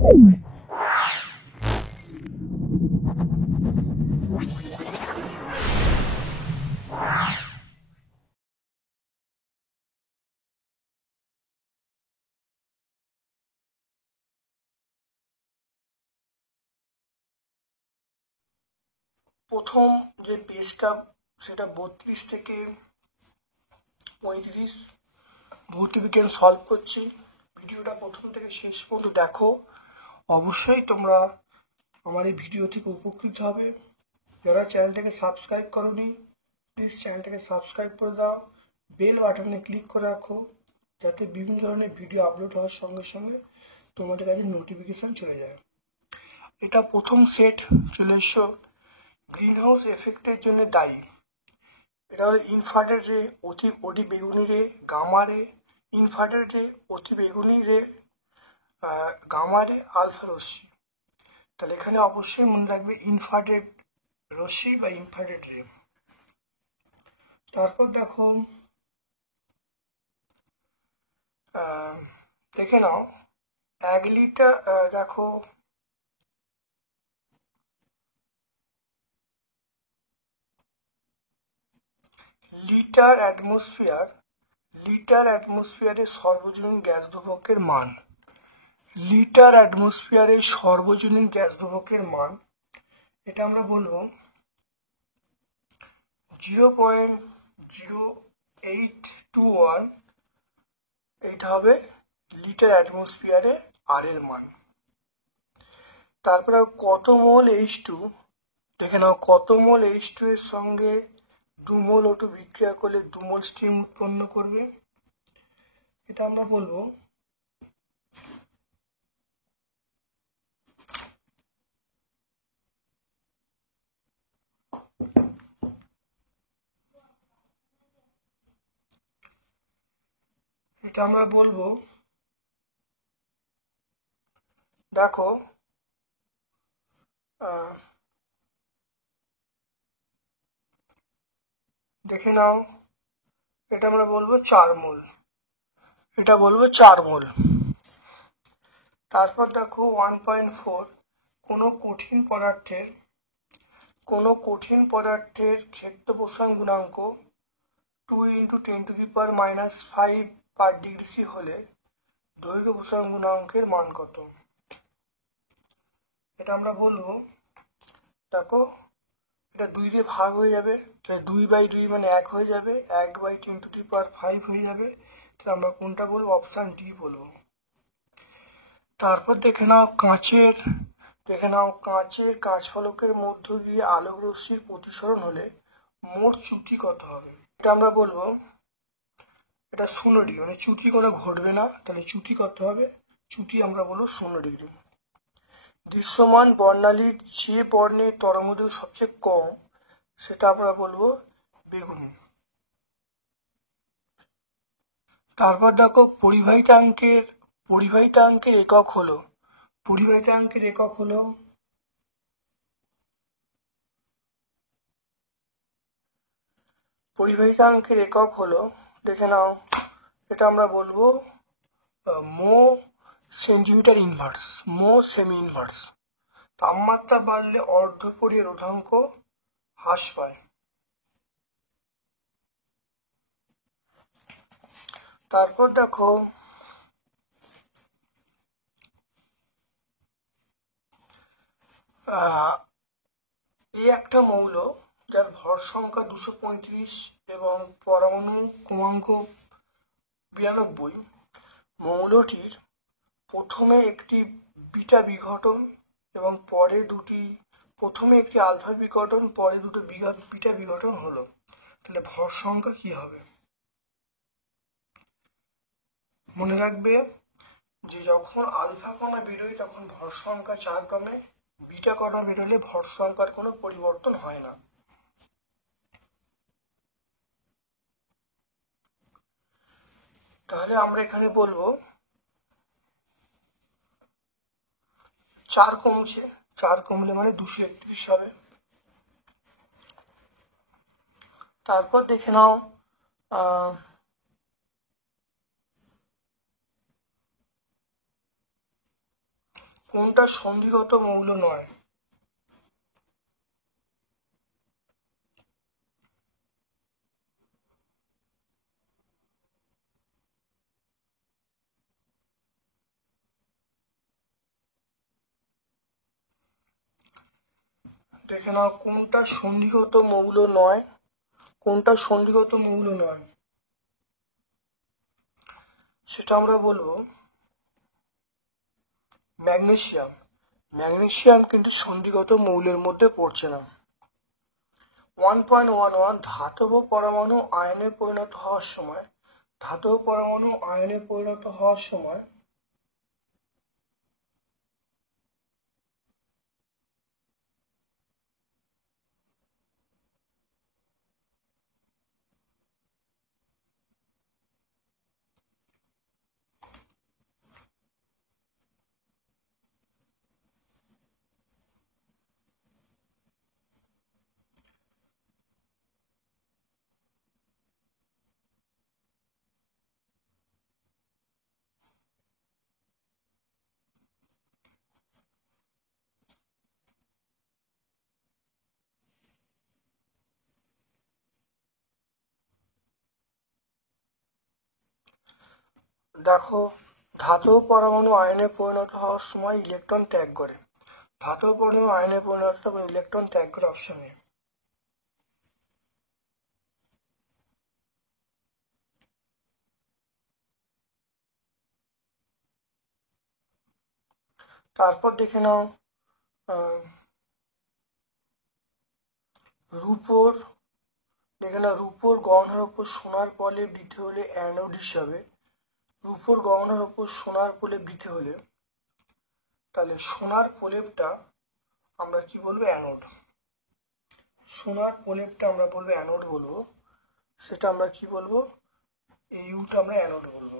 প্রথম যে পেজটা সেটা 32 থেকে 35 ভৌতবিজ্ঞান সলভ করছি। ভিডিওটা প্রথম থেকে শেষ পর্যন্ত দেখো, অবশ্যই তোমরা আমার এই ভিডিও থেকে উপকৃত হবে। যারা চ্যানেলটাকে সাবস্ক্রাইব করোনি প্লিজ চ্যানেলটাকে সাবস্ক্রাইব করে দাও, বেল বাটনে ক্লিক করে রাখো যাতে বিভিন্ন ধরনের ভিডিও আপলোড হওয়ার সঙ্গে সঙ্গে তোমাদের কাছে নোটিফিকেশন চলে যায়। এটা প্রথম সেট চলে এসো, গ্রিনহাউস এফেক্টের জন্য দায়ী। এটা হলো ইনফ্রারেড রে, অতি বেগুনি রে, গামা রে, ইনফ্রারেড রে, অতি বেগুনি রে, গামা রে, আলফা রশ্মি। তাহলে এখানে অবশ্যই মনে রাখবে ইনফ্রারেড রশ্মি বা ইনফ্রারেড রে। তারপর দেখো, দেখে নাও 1 লিটার, দেখো লিটার অ্যাটমসফিয়ারে সর্বজনীন গ্যাস ধ্রুবকের মান। লিটার অ্যাটমসফিয়ারে সর্বজনীন গ্যাস ধ্রুবকের মান, এটা আমরা বলবো 0.0821। এটা হবে লিটার অ্যাটমসফিয়ারে আর এর মান। তারপরে কত মোল H2, দেখে নাও কত মোল H2 এর সঙ্গে 2 মোল O2 বিক্রিয়া করলে 2 মোল স্টিম উৎপন্ন করবে। এটা আমরা বলবো দেখো দেখে নাও, এটা আমরা বলবো 4 মোল, এটা বলবো 4 মোল। তারপর দেখো 1.4, কোনো কঠিন পদার্থের ক্ষেত্র প্রসারণ গুণাঙ্ক 2 × 10⁻⁵ পার ডিগ্রি সি হলে দৈর্ঘ্য প্রসারণ গুণাঙ্কের মান কত? এটা আমরা বলবো, দেখো এটা 2 দিয়ে ভাগ হয়ে যাবে, তাহলে 2/2 মানে 1 হয়ে যাবে, 1/10⁵ হয়ে যাবে। তাহলে আমরা কোনটা বলবো? অপশান ডি বলবো। তারপর দেখে নাও কাঁচ ফলকের মধ্য দিয়ে আলোক রশ্মির প্রতিসরণ হলে মোট চ্যুতি কত হবে? এটা আমরা বলবো, এটা 0 ডিগ্রি, মানে চ্যুতি কোনো ঘটবে না, তাহলে চ্যুতি কত হবে? চ্যুতি আমরা বলবো 0 ডিগ্রি। দৃশ্যমান বর্ণালীর যে বর্ণের তরঙ্গদৈর্ঘ্য সবচেয়ে কম সেটা আমরা বলবো বেগুনি। তারপর দেখো পরিবাহিতাঙ্কের একক হলো, দেখে নাও, এটা আমরা বলবো মো সেমি ইনভার্স। তাপমাত্রা বাড়লে অর্ধপরিবাহী রোধাঙ্ক হ্রাস পায়। তারপর দেখো এই একটা মৌল যার ভর সংখ্যা 235 এবং পরমাণু ক্রমাঙ্ক 92, মৌলটির প্রথমে একটি বিটা বিঘটন এবং প্রথমে একটি আলফা বিঘটন, পরে দুটো বিটা বিঘটন হলো, তাহলে ভর সংখ্যা কি হবে? মনে রাখবে যে যখন আলফা কণা বেরোয় তখন ভর সংখ্যা 4 কমে, বিটা কণা বেরোলে ভর সংখ্যার কোনো পরিবর্তন হয় না। তাহলে আমরা এখানে বলবো 4 কমছে, 4 কমলে মানে 231 হবে। তারপর দেখে নাও কোনটা সন্ধিগত মৌল নয়? দেখে নাও কোনটা সন্ধিগত মৌল নয়, কোনটা সন্ধিগত মৌল নয়, সেটা আমরা বলবো ম্যাগনেসিয়াম। ম্যাগনেসিয়াম কিন্তু সন্ধিগত মৌলের মধ্যে পড়ছে না। 1.11 ধাতব পরমাণু আয়নে পরিণত হওয়ার সময়, ধাতব পরমাণু আয়নে পরিণত হওয়ার সময় দেখো, ধাতব পরমাণু আয়নে পরিণত হওয়ার সময় ইলেকট্রন ত্যাগ করে। ধাতব পরমাণু আয়নে পরিণত এবং ইলেকট্রন ত্যাগ করে অপশনে। তারপর দেখে নাও রূপোর, দেখে নাও রূপোর গহনার উপর সোনার পলে বৃদ্ধি হলে অ্যানোড হিসাবে, রূপোর গহনার উপর সোনার পলে বৃদ্ধি হলে, তাহলে সোনার প্রলেপটা আমরা কি বলবো? অ্যানোড। সোনার প্রলেপটা আমরা বলবো অ্যানোড বলবো, সেটা আমরা কি বলবো? এই ইউটা আমরা অ্যানোড বলবো।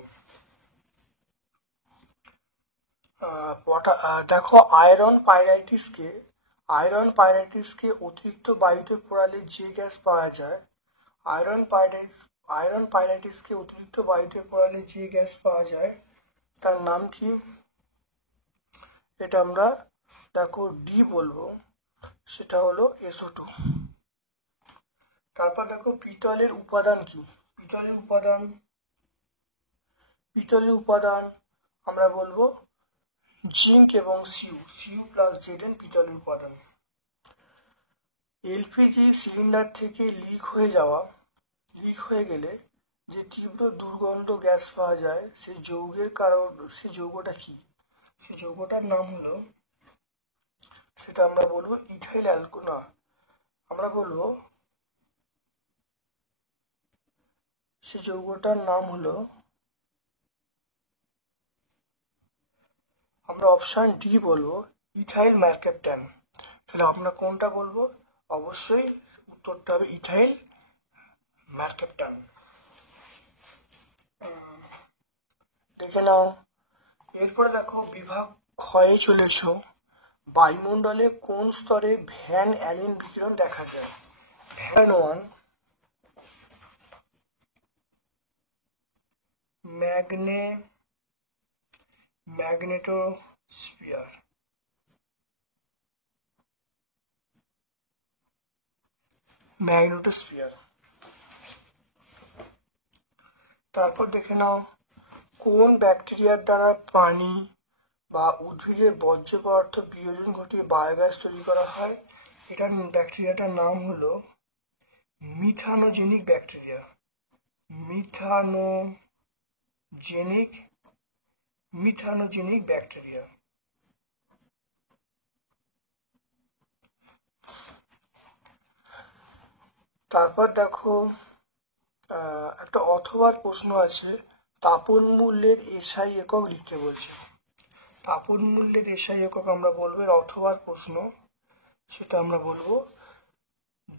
দেখো, আয়রন পাইরাইটিসকে অতিরিক্ত বায়ুতে পোড়ালে যে গ্যাস পাওয়া যায়, আয়রন পাইরাইটিসকে অতিরিক্ত বায়ুতে পোড়ালে যে গ্যাস পাওয়া যায় তার নাম কি? এটা আমরা দেখো ডি বলবো, সেটা হলো SO2। তারপর দেখো পিতলের উপাদান কি? পিতলের উপাদান আমরা বলবো জিঙ্ক এবং সিউ প্লাস জেডেন পিতলের উপাদান। এলপিজি সিলিন্ডার থেকে লিক হয়ে গেলে যে তীব্র দুর্গন্ধ গ্যাস পাওয়া যায়, সেই যৌগটা কি? সেই যৌগটার নাম হলো, সেটা আমরা বলবো ইথাইল অ্যালকোহল। আমরা বলবো সেই যৌগটার নাম হলো, আমরা অপশন ডি বলবো ইথাইল ম্যারক্যাপটান। তাহলে আমরা কোনটা বলবো? অবশ্যই উত্তরটা হবে ইথাইল ম্যারক্যাপটান। দেখে নাও, এরপরে দেখো বিভাগ ক্ষয়ে চলে এসো। বায়ুমণ্ডলে কোন স্তরে ভ্যান অ্যালিন বিকিরণ দেখা যায়? Van 1, magnetosphere. তারপর দেখে নাও, কোন ব্যাকটেরিয়ার দ্বারা পানি বা উদ্ভিদের বর্জ্য পদার্থ বিয়োজন ঘটিয়ে বায়োগ্যাস তৈরি করা হয়? এটার ব্যাকটেরিয়াটার নাম হলো মিথানোজেনিক ব্যাকটেরিয়া। Methanogenic bacteria. তারপর দেখো, একটা অথবার প্রশ্ন আছে, তাপন মূল্যের এসআই একক লিখতে বলছে। তাপন মূল্যের এসআই একক আমরা বলবো, এর অথবার প্রশ্ন, সেটা আমরা বলবো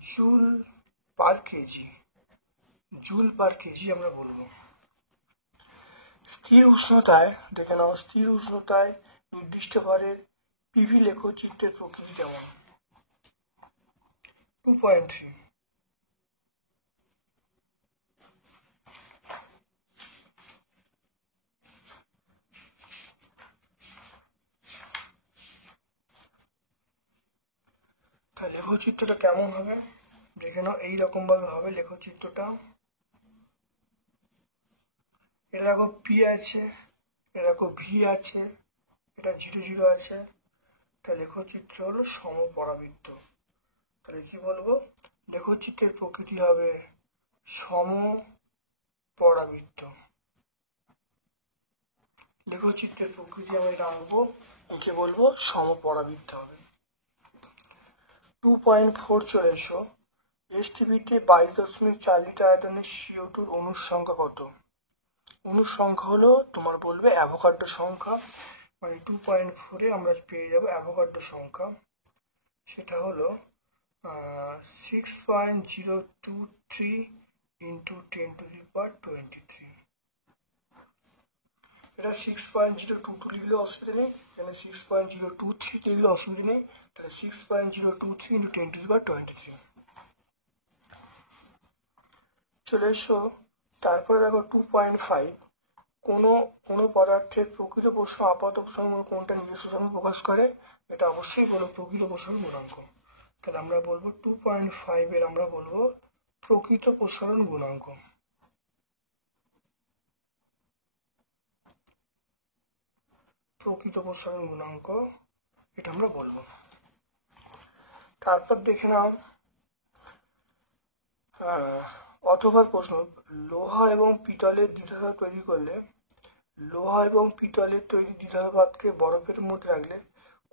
জুল পার কেজি আমরা বলবো। স্থির উষ্ণতায়, দেখে নাও, স্থির উষ্ণতায় নির্দিষ্ট ভারের পিভি লেখচিত্রের প্রকৃতি কেমন? 2.3। তা লেখচিত্রটা কেমন হবে দেখে নাও। এইরকম ভাবে হবে লেখচিত্রটা। এটা দেখো পি আছে, এটা দেখো ভি আছে, এটা 0 0 আছে। তা লেখচিত্র হলো সমপরাবৃত্ত। তাহলে কি বলবো, লেখচিত্রের প্রকৃতি হবে সমপরাবৃত্ত। লেখচিত্রের প্রকৃতি আমি এটা আঁকবো, একে বলবো সমপরাবৃত্ত হবে। 2.4 চলে এসো। এসটিপিতে 22.4 লিটার আয়তনের CO2 অণুর সংখ্যা কত? অণুর সংখ্যা হলো তোমার বলবে অ্যাভোগাড্রো সংখ্যা, মানে 2.4-এ আমরা পেয়ে যাবো অ্যাভোগাড্রো সংখ্যা। সেটা হলো 6.023 ইন্টু 10⁻23। এটা 6.022 লিখলে অসুবিধা নেই, এখানে 6.023 লিখলে অসুবিধা নেই। তাহলে 6.023 ইন্টু 10⁻23 চলে এসো। তারপরে দেখো 2.5, কোনো পদার্থের প্রকৃত প্রসারণ আপাত প্রসারণ কোনটা নিজস্ব সংখ্যা প্রকাশ করে? এটা অবশ্যই বলো প্রকৃত প্রসারণ গুণাঙ্ক। তাহলে আমরা বলবো 2.5-এর আমরা বলবো প্রকৃত প্রসারণ গুণাঙ্ক। প্রকৃত প্রসারণ গুণাঙ্ক এটা আমরা বলবো। তারপর দেখে নাও অথবা প্রশ্ন, লোহা এবং পিতলের দ্বিধাধাপ তৈরি করলে, লোহা এবং পিতলের তৈরি দ্বিধাধাপকে বরফের মধ্যে রাখলে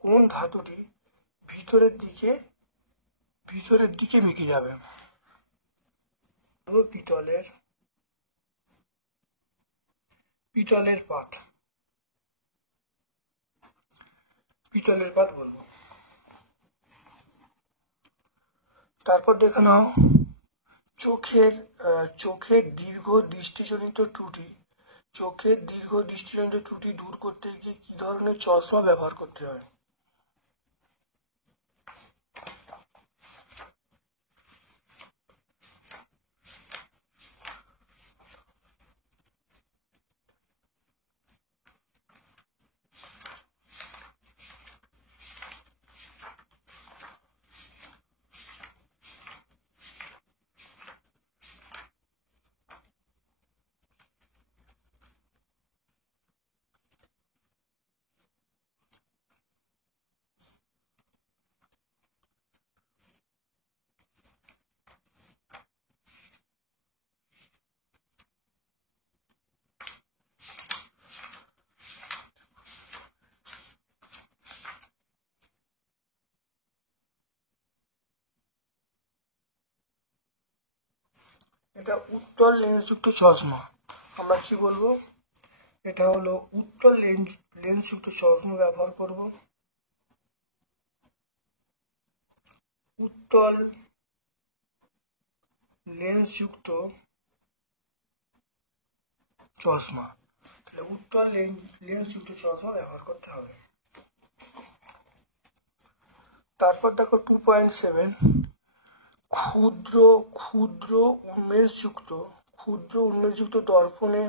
কোন ধাতুটি ভিতরের দিকে বেঁকে যাবে? পিতলের পাত বলবো। তারপর দেখে নাও চোখের দীর্ঘ দৃষ্টিজনিত ত্রুটি দূর করতে গিয়ে কি ধরনের চশমা ব্যবহার করতে হয়? এটা উত্তল লেন্সযুক্ত চশমা। আমরা কি বলবো, এটা হলো উত্তল লেন্সযুক্ত চশমা ব্যবহার করব। উত্তল লেন্সযুক্ত চশমা, তাহলে উত্তল লেন্সযুক্ত চশমা ব্যবহার করতে হবে। তারপর দেখো 2.7, ক্ষুদ্র উন্মেষযুক্ত দর্পণে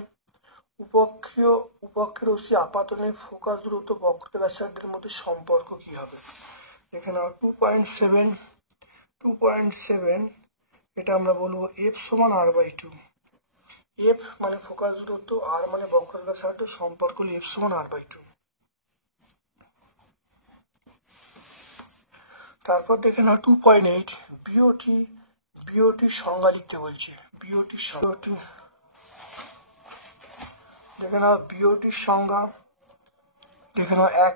উপক্ষের রশ্মি আপাতনে ফোকাস দূরত্ব বক্রতা ব্যাসার্ধের মধ্যে সম্পর্ক কি হবে? এখানে 2.7 এটা আমরা বলবো F সমান R/2। F মানে ফোকাস দূরত্ব, R মানে বক্রতা ব্যাসার্ধ, সম্পর্ক হলো F সমান R/2। তারপর দেখে নাও 2.8, বিওটির সংজ্ঞা লিখতে বলছে। দেখে নাও বিওটির সংজ্ঞা। দেখে নাও 1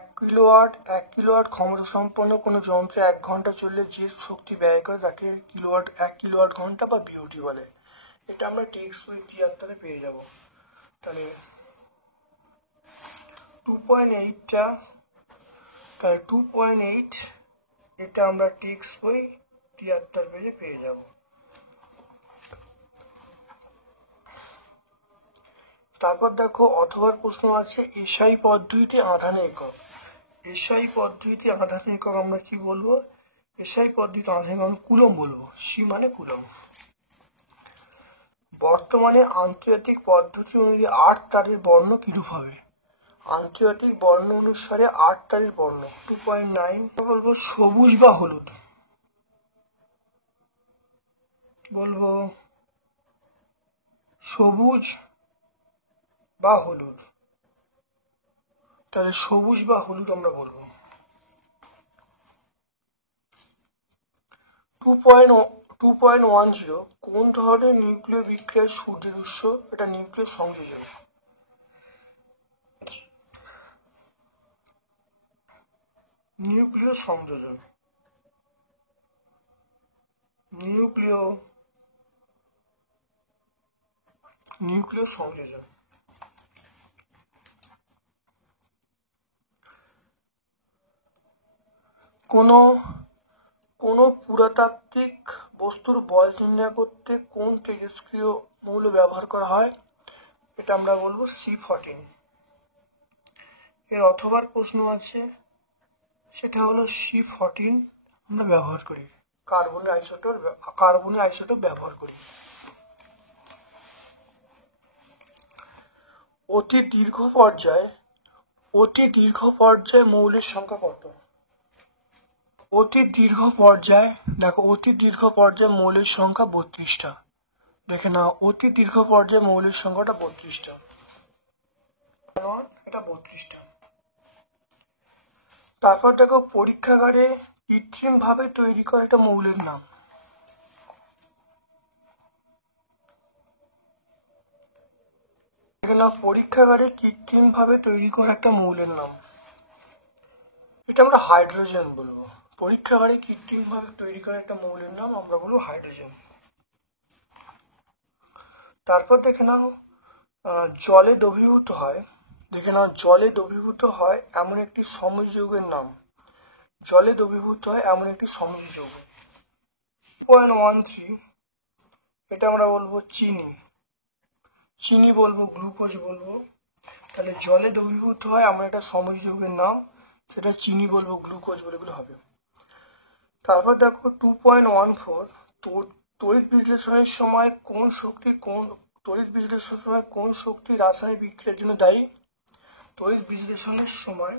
কিলোওয়াট ক্ষমতা সম্পন্ন কোনো যন্ত্র 1 ঘন্টা চললে যে শক্তি ব্যয় করে তাকে 1 কিলোওয়াট ঘন্টা বা বিওটি বলে। এটা আমরা টেক্সট বই 73-এ পেয়ে যাব। তাহলে 2.8 এটা আমরা টেক্সট বই 73 পেজে পেয়ে যাব। তারপর দেখো অথবার প্রশ্ন আছে এসআই পদ্ধতিতে আধানের একক। এসআই পদ্ধতিতে আধানের একক আমরা কি বলবো? এসআই পদ্ধতিতে আধানের একক কুলম বলবো, সি মানে কুলম। বর্তমানে আন্তর্জাতিক পদ্ধতি অনুযায়ী 8 তারের বর্ণ কিরূপ হবে? আন্তর্জাতিক বর্ণ অনুসারে 8 তারের বর্ণ 2.9 বলবো সবুজ বা হলুদ। বলবো সবুজ বা হলুদ। তাহলে সবুজ বা হলুদ আমরা বলবো। 2.10 কোন ধরনের নিউক্লিয় বিক্রিয়ায় সূর্যের উৎস? এটা নিউক্লিয় সংযোজন। নিউক্লিয় সংযোজন, নিউক্লিয় সংযোজন। কোনো পুরাতাত্ত্বিক বস্তুর বয়স নির্ণয় করতে কোন তেজস্ক্রিয় মৌল ব্যবহার করা হয়? এটা আমরা বলবো C14। এর অথবার প্রশ্ন আছে, সেটা হলো C14 আমরা ব্যবহার করি, কার্বনের আইসোটোপ ব্যবহার করি। অতি দীর্ঘ পর্যায়ে মৌলের সংখ্যা কত? অতি দীর্ঘ পর্যায়ে মৌলের সংখ্যা 32টা। দেখে না, অতি দীর্ঘ পর্যায়ে মৌলের সংখ্যাটা 32টা, এটা 32টা। তারপর দেখো, পরীক্ষাগারে কৃত্রিম ভাবে তৈরি করা একটা মৌলের নাম। পরীক্ষাগারে কৃত্রিম ভাবে তৈরি করা একটা মৌলের নাম, এটা আমরা হাইড্রোজেন বলবো। পরীক্ষাগারে কৃত্রিম ভাবে তৈরি করা একটা মৌলের নাম আমরা বলবো হাইড্রোজেন। তারপর দেখে নাও, জলে দ্রবীভূত হয় এমন একটি সমযোজী যৌগের নাম। জলে দ্রবীভূত হয় এমন একটি সমযোজী যৌগ। 2.13 এটা আমরা বলবো চিনি বলবো, গ্লুকোজ বলবো। তাহলে জলে দ্রবীভূত হয় এমন একটা সমযোজী যৌগের নাম, সেটা চিনি বলবো, গ্লুকোজ বলে এগুলো হবে। তারপর দেখো 2.14 তড়িৎ বিশ্লেষণের সময় কোন শক্তি রাসায়নিক বিক্রিয়ার জন্য দায়ী? তড়িৎ বিশ্লেষণের সময়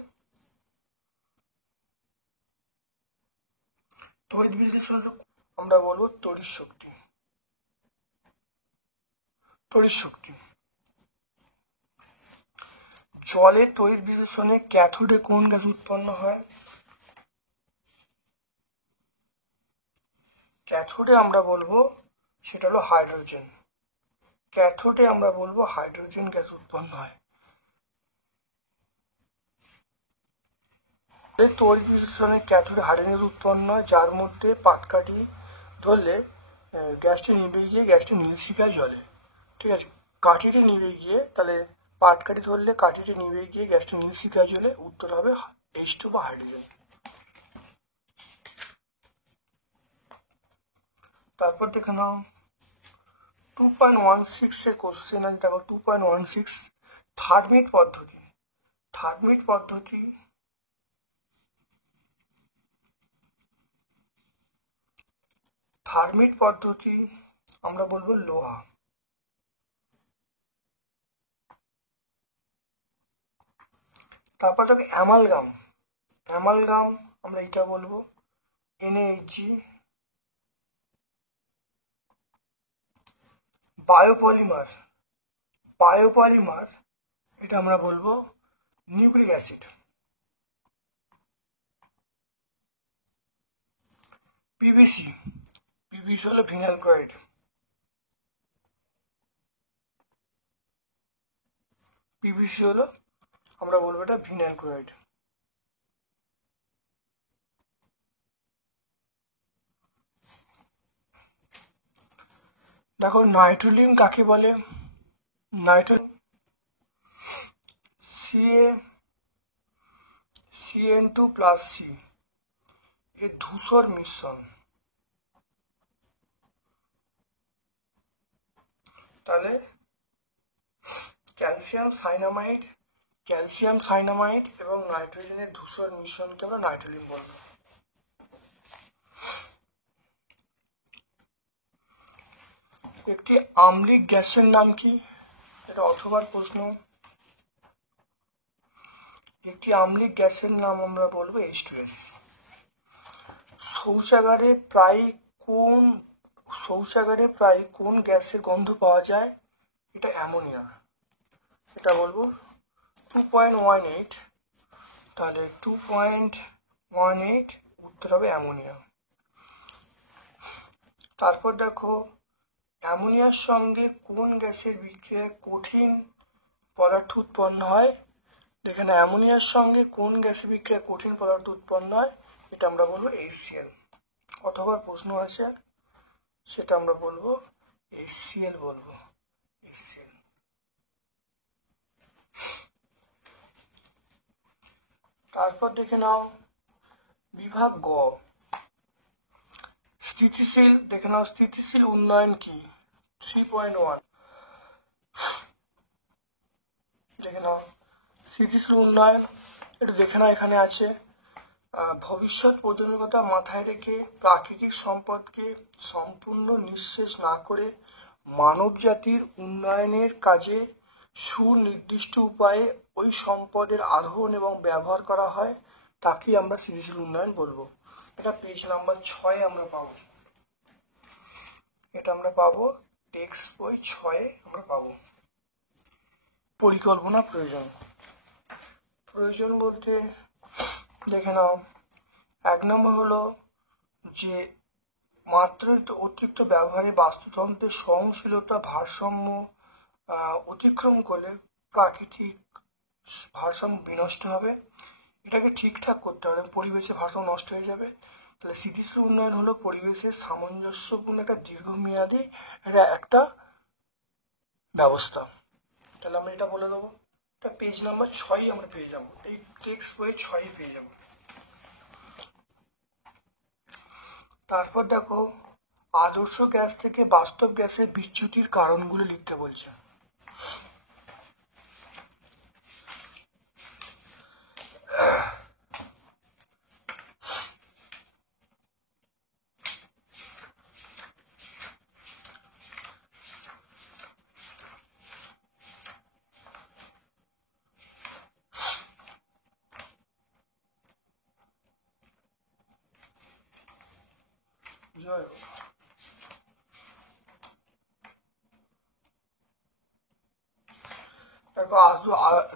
আমরা বলবো তড়িৎ শক্তি। জলের তড়িৎ বিশ্লেষণে ক্যাথোডে কোন গ্যাস উৎপন্ন হয়? ক্যাথোডে আমরা বলবো সেটা হলো হাইড্রোজেন। হাইড্রোজেন গ্যাস উৎপন্ন হয়। তড়িৎ বিশ্লেষণে ক্যাথোডে হাইড্রোজেন গ্যাস উৎপন্ন হয়, যার মধ্যে পাটকাঠি ধরলে গ্যাসটি নিভে গিয়ে গ্যাসটি নীল শিখায় জ্বলে। ঠিক আছে, কাঠিটি নিভে গিয়ে, তাহলে পাটকাঠি ধরলে কাঠিটি নিভে গিয়ে গ্যাসটি নীল শিখায় জ্বলে, উত্তর হবে H2 বা হাইড্রোজেন। তারপর দেখে নাও 2.16 এর কোশ্চেন আছে। দেখো 2.16 থার্মিট পদ্ধতি আমরা বলবো লোহা। তারপর দেখো অ্যামালগাম আমরা এটা বলবো NaHg। বায়োপলিমার এটা আমরা বলবো নিউক্লিক অ্যাসিড। পিভিসি হলো ভিনাইল ক্লোরাইড। আমরা বলবো এটা ভিনাইল ক্লোরাইড। দেখো নাইট্রোলিন কাকে বলে? CN2+C এর ধূসর মিশ্রণ। তাহলে ক্যালসিয়াম সাইনামাইড এবং নাইট্রোজেনের ধূসর মিশ্রণকে আমরা নাইট্রোলিন বলবো। একটি আম্লিক গ্যাসের নাম কি? এটা অথবার প্রশ্ন। একটি আম্লিক গ্যাসের নাম আমরা বলবো H2S। শৌচাগারে প্রায় কোন শৌচাগারে প্রায় কোন গ্যাসের গন্ধ পাওয়া যায়? এটা অ্যামোনিয়া। এটা বলবো 2.18, তাহলে 2.18 উত্তর হবে অ্যামোনিয়া। তারপর দেখো অ্যামোনিয়ার সঙ্গে কোন গ্যাসের বিক্রিয়ায় কঠিন পদার্থ উৎপন্ন হয়? দেখে না, অ্যামোনিয়ার সঙ্গে কোন গ্যাসের বিক্রিয়ায় কঠিন পদার্থ উৎপন্ন হয়? এটা আমরা বলবো HCl। অথবা প্রশ্ন আছে, সেটা আমরা বলবো HCl বলবো, HCl। তারপর দেখে নাও বিভাগ গ, স্থিতিশীল। দেখে নাও স্থিতিশীল উন্নয়ন কি? 3.1। দেখে নাও স্থিতিশীল উন্নয়ন, এটা দেখে নাও এখানে আছে ভবিষ্যৎ প্রজন্মের কথা মাথায় রেখে প্রাকৃতিক সম্পদকে সম্পূর্ণ নিঃশেষ না করে মানব জাতির উন্নয়নের কাজে সুনির্দিষ্ট উপায়ে ওই সম্পদের আহরণ এবং ব্যবহার করা হয়, তাকেই আমরা স্থিতিশীল উন্নয়ন বলবো। এটা পেজ নাম্বার 6 আমরা পাবো। এটা আমরা পাবো টেক্সট বই 6 আমরা পাবো। পরিকল্পনা প্রয়োজন। প্রয়োজন বলতে দেখে নাও 1 নম্বর হলো যে মাত্রাতিরিক্ত অতিরিক্ত ব্যবহারে বাস্তুতন্ত্রের সহনশীলতা ভারসাম্য অতিক্রম করলে প্রাকৃতিক ভারসাম্য বিনষ্ট হবে, এটাকে ঠিকঠাক করতে হবে, পরিবেশের ভারসাম্য নষ্ট হয়ে যাবে। তাহলে স্থিতিশীল উন্নয়ন হলো পরিবেশের সামঞ্জস্যপূর্ণ একটা দীর্ঘমেয়াদী একটা ব্যবস্থা। তাহলে আমরা এটা বলে দেবো। এটা পেজ নাম্বার 6 আমরা পেয়ে যাবো, এই টেক্সট বই 6 পেয়ে যাবো। তারপর দেখো আদর্শ গ্যাস থেকে বাস্তব গ্যাসের বিচ্যুতির কারণগুলো লিখতে বলছে। দেখো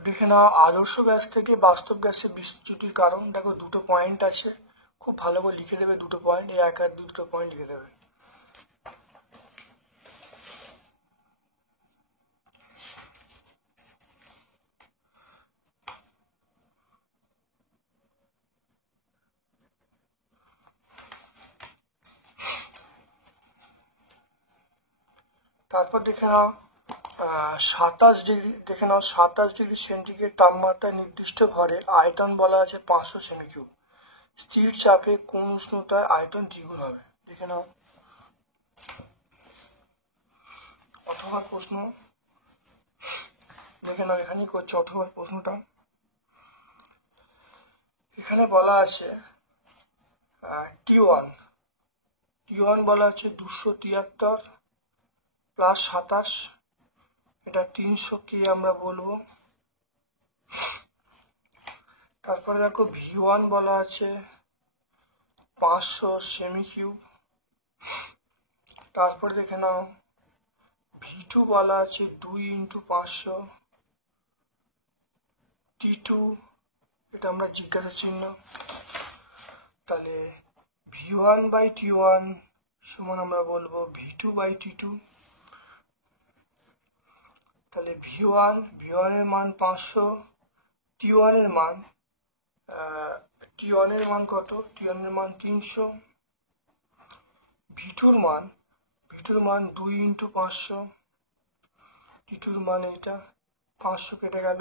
দেখে নাও আদর্শ গ্যাস থেকে বাস্তব গ্যাসের বিচ্যুতির কারণ। দেখো দুটো পয়েন্ট আছে, খুব ভালো করে লিখে দেবে দুটো পয়েন্ট, এই 1 আর 2 দুটো পয়েন্ট লিখে দেবে। তারপর দেখে নাও 27 ডিগ্রি, দেখে নাও 27 ডিগ্রি সেন্টিগ্রেড তাপমাত্রায় নির্দিষ্ট ভরের আয়তন বলা আছে 500 সেমি কিউব। স্থির চাপে কোন উষ্ণতায় আয়তন দ্বিগুণ হবে? দেখে নাও। অথবা প্রশ্ন দেখে নাও, এখানেই করছে অথবা প্রশ্নটা। এখানে বলা আছে T1 বলা আছে 273 প্লাস 27, এটা 300 কে আমরা বলবো। তারপরে দেখো V1 বলা আছে 500 সেমি কিউব। তারপরে দেখে নাও V2 বলা আছে 2 × 500। T2 এটা আমরা জিজ্ঞাসা চিহ্ন, তাহলে V1/T1 সমান আমরা বলবো V2/T2। তাহলে V1 এর মান 500, T1 এর মান কত? T1 এর মান 300। V2 এর মান 2 × 500, T2 এর মান এটা 500 কেটে গেল।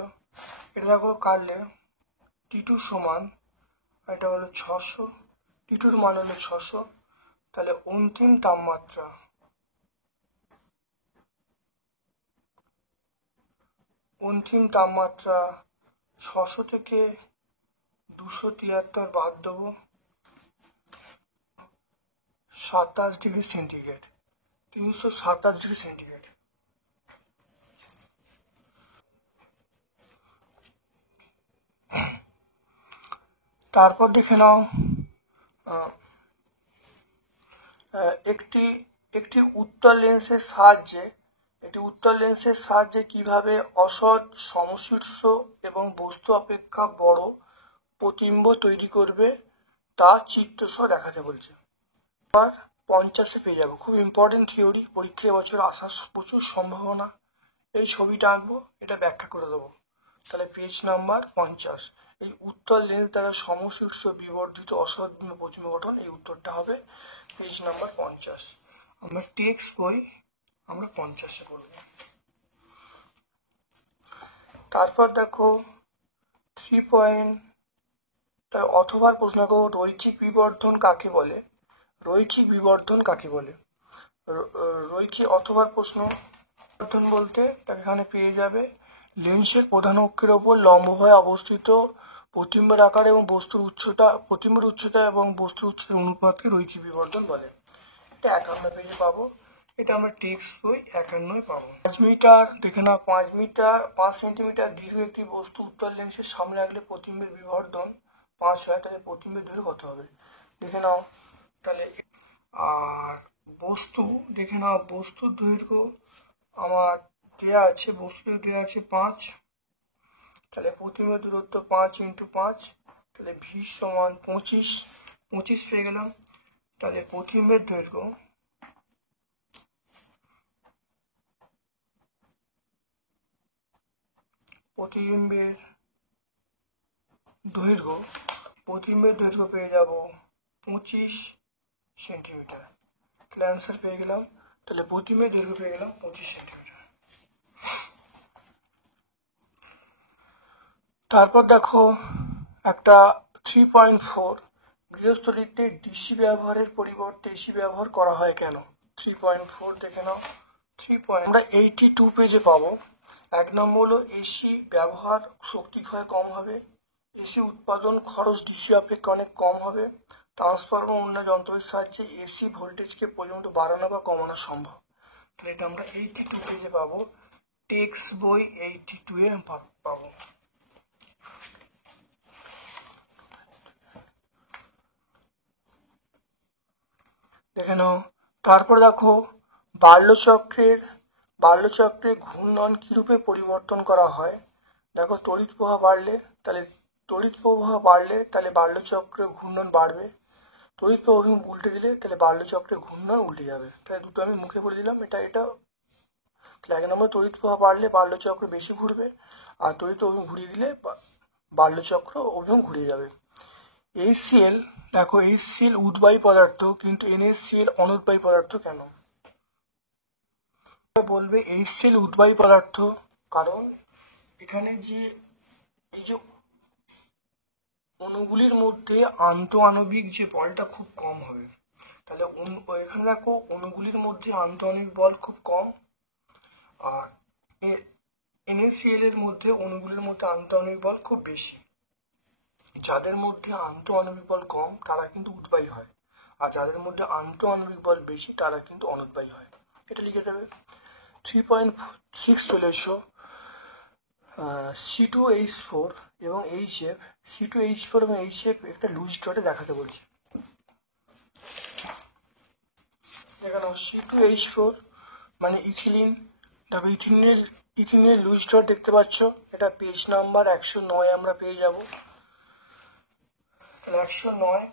এটা দেখো কাটলে T2 সমান, এটা হলো 600, T2 এর মান হলো 600। তাহলে অন্তিম তাপমাত্রা অন্তিম তাপমাত্রা 600 থেকে 273 বাদ দেবো, 27 ডিগ্রি সেন্টিগ্রেড, 327 ডিগ্রি সেন্টিগ্রেড। তারপর দেখে নাও একটি একটি উত্তল লেন্সের সাহায্যে কিভাবে অসৎ সমশীর্ষ এবং বস্তু অপেক্ষা বড় প্রতিবিম্ব তৈরি করবে তা চিত্রসহ দেখাতে বলছে। আর 50-এ পেয়ে যাবো। খুব ইম্পর্টেন্ট থিওরি, পরীক্ষায় বছর আসার প্রচুর সম্ভাবনা। এই ছবিটা আঁকবো, এটা ব্যাখ্যা করে দেবো। তাহলে পেজ নাম্বার 50, এই উত্তল লেন্স দ্বারা সমশীর্ষ বিবর্ধিত অসৎ প্রতিবিম্ব গঠন, এই উত্তরটা হবে পেজ নাম্বার 50। আমরা টেক্সট বই আমরা 50-এ করব। তারপর দেখো 3 পয়েন্ট, তার অথবা প্রশ্ন করো রৈখিক বিবর্ধন কাকে বলে। রৈখিক বিবর্ধন কাকে বলে? রৈখিক অথবা প্রশ্ন বিবর্ধন বলতে এখানে পেয়ে যাবে লেন্সের প্রধান অক্ষের ওপর লম্বভাবে অবস্থিত প্রতিবিম্বের আকার এবং বস্তুর উচ্চতা, প্রতিবিম্বের উচ্চতা এবং বস্তুর উচ্চতার অনুপাতকে রৈখিক বিবর্ধন বলে। এটা 51 পেজে পাবো। এটা আমরা টেক্সট বই 51 পাবো। 5 মিটার দেখে নাও, 5 সেন্টিমিটার দীর্ঘ একটি বস্তু উত্তল লেন্সের সামনে রাখলে প্রতিবিম্বের বিবর্ধন 5 হয়, তাহলে প্রতিবিম্বের দৈর্ঘ্য কত হবে দেখে নাও। তাহলে আর বস্তু দেখে নাও, বস্তুর দৈর্ঘ্য আমার দেওয়া আছে, 5, তাহলে প্রতিবিম্বের দূরত্ব 5 × 5, তাহলে v সমান 25 পেয়ে গেলাম। তাহলে প্রতিবিম্বের দৈর্ঘ্য পেয়ে যাব 25 সেন্টিমিটার। তাহলে অ্যান্সার পেয়ে গেলাম, তাহলে প্রতিবিম্বের দৈর্ঘ্য পেয়ে গেলাম 25 সেন্টিমিটার। তারপর দেখো একটা 3.4, গৃহস্থলীতে ডিসি ব্যবহারের পরিবর্তে এসি ব্যবহার করা হয় কেন? 3.4 দেখে নাও। 3 আমরা 82 পেজে পাবো। 1 নম্বর হলো এসি ব্যবহার শক্তি ক্ষয় কম হবে, এসি উৎপাদন খরচ ডিসি অপেক্ষা অনেক কম হবে, ট্রান্সফরমার অন্য যন্ত্রের সাহায্যে এসি ভোল্টেজকে পর্যন্ত বাড়ানো বা কমানো সম্ভব। তাহলে এটা আমরা 82 পেজে পাবো, টেক্সট বই 82-এ পাবো। দেখে নাও। তারপর দেখো বাল্যচক্রে ঘূর্ণন কিরূপে পরিবর্তন করা হয়। দেখো তড়িৎ প্রবাহ বাড়লে তাহলে বাল্যচক্রে ঘূর্ণন বাড়বে, তড়িৎ প্রবাহ উল্টে দিলে তাহলে বাল্যচক্রে ঘূর্ণন উল্টে যাবে। তাহলে দুটো আমি মুখে বলে দিলাম, এটা 1 নম্বর তড়িৎ প্রবাহ বাড়লে বাল্যচক্র বেশি ঘুরবে, আর তড়িৎ অভিমুখ ঘুরিয়ে দিলে বাল্যচক্র অভিমুখ ঘুরিয়ে যাবে। HCl দেখো, HCl উদ্বায়ী পদার্থ, কিন্তু NaCl অনুদ্বায়ী পদার্থ কেন? বলবে HCl উদ্বায়ী পদার্থ কারণ এখানে যে এই যে অণুগুলির মধ্যে আন্তঃআণবিক যে বলটা খুব কম হবে। তাহলে এখানে দেখো অণুগুলির মধ্যে আন্তঃআণবিক বল খুব কম, আর NaCl এর মধ্যে অণুগুলির মধ্যে আন্তঃআণবিক বল খুব বেশি। যাদের মধ্যে আন্তঃআণবিক বল কম তারা কিন্তু উদ্বায়ী হয়, আর যাদের মধ্যে আন্তঃআণবিক বল বেশি তারা কিন্তু অনুদ্বায়ী হয়। এটা লিখে দেবে। 3.6 চলে এসো, C2H4 এবং HF, C2H4 এবং HF একটা লুজ ডটে দেখাতে বলছি। দেখানো C2H4 মানে ইথিলিন। দেখো ইথিলিনের লুজ ডট দেখতে পাচ্ছ, এটা পেজ নাম্বার 109 আমরা পেয়ে যাব। 109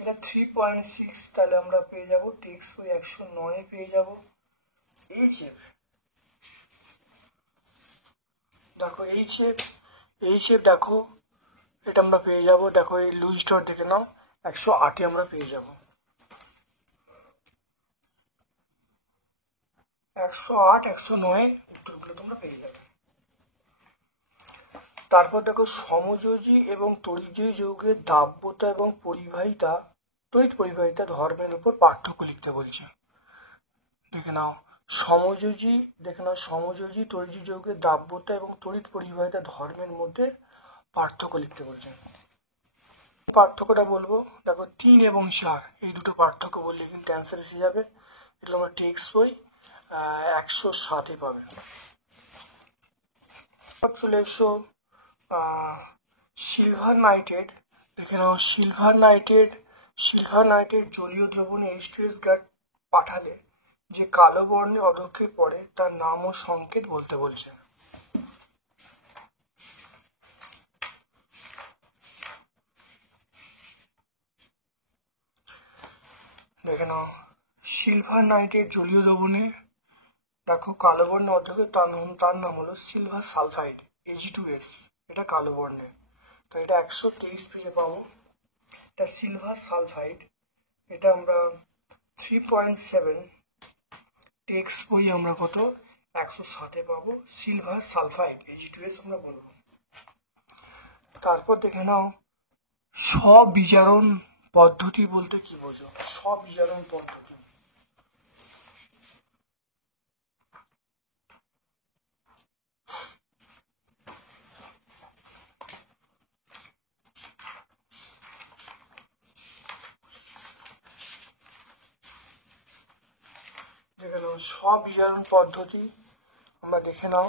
এটা 3.6, তাহলে আমরা পেয়ে যাব টেক্সট বই 109 পেয়ে যাব। HF দেখো, HF দেখো, এটা আমরা পেয়ে যাব। দেখো এই লুজ ডট দেখে নাও, 108 আমরা পেয়ে যাব। 108, 109 উত্তরগুলো তোমরা পেয়ে যাবে। তারপর দেখো সমযোজী এবং তড়িৎযোজী যৌগের দাব্যতা এবং তড়িৎ পরিবাহিতা ধর্মের উপর পার্থক্য লিখতে বলছে। দেখে নাও সমযোজী তড়িৎযোজী যৌগের দাব্যতা এবং তড়িৎ পরিবাহিতা ধর্মের মধ্যে পার্থক্য লিখতে বলছে। পার্থক্যটা বলবো, দেখো 3 এবং 4 এই দুটো পার্থক্য বললে কিন্তু অ্যান্সার এসে যাবে। এগুলো আমার টেক্সট বই 107-এ পাবে। চলে এসো সিলভার নাইট্রেট। দেখে নাও সিলভার সিলভার নাইট্রেট জলীয় দ্রবণে H2S গ্যাস পাঠালে যে কালো বর্ণে অধক্ষে পড়ে তার নাম ও সংকেত বলতে বলছে। দেখে নাও, সিলভার নাইট্রেট জলীয় দ্রবণে দেখো কালো বর্ণে অধক্ষে তার নাম হলো সিলভার সালফাইড Ag2S, এটা কালো বর্ণে। তো এটা 123 পেজে পাবো। এটা সিলভার সালফাইড, এটা আমরা 3.7 টেক্সট বই আমরা কত 107-এ পাবো। সিলভার সালফাইড Ag2S আমরা বলবো। তারপর দেখে নাও, স্ববিজারণ পদ্ধতি বলতে কি বোঝো? স্ববিজারণ পদ্ধতি দেখে নাও, স্ববিজারণ পদ্ধতি আমরা দেখে নাও,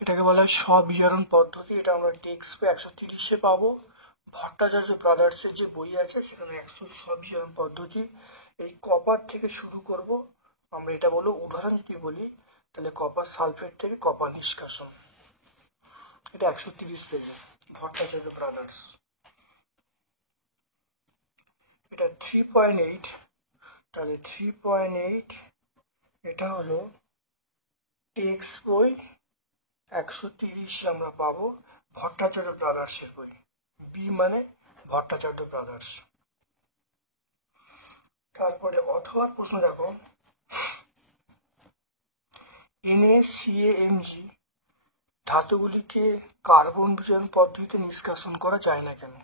এটাকে বলা হয় স্ববিজারণ পদ্ধতি। এটা আমরা টেক্সট বই 130-এ পাবো। ভট্টাচার্য ব্রাদার্সের যে বই আছে সেখানে স্ববিজারণ পদ্ধতি। এই কপার থেকে শুরু করব আমরা। এটা বলো উদাহরণ যদি বলি তাহলে কপার সালফেট থেকে কপার নিষ্কাশন, এটা 130 পেজে ভট্টাচার্য ব্রাদার্স। এটা 3.8, তাহলে 3.8 এটা হলো টেক্সট বই 130 আমরা পাবো ভট্টাচার্য ব্রাদার্সের বই। বি মানে ভট্টাচার্য ব্রাদার্স। তারপরে অথবা প্রশ্ন দেখো, NaCaMg ধাতুগুলিকে কার্বন বিজারণ পদ্ধতিতে নিষ্কাশন করা যায় না কেন?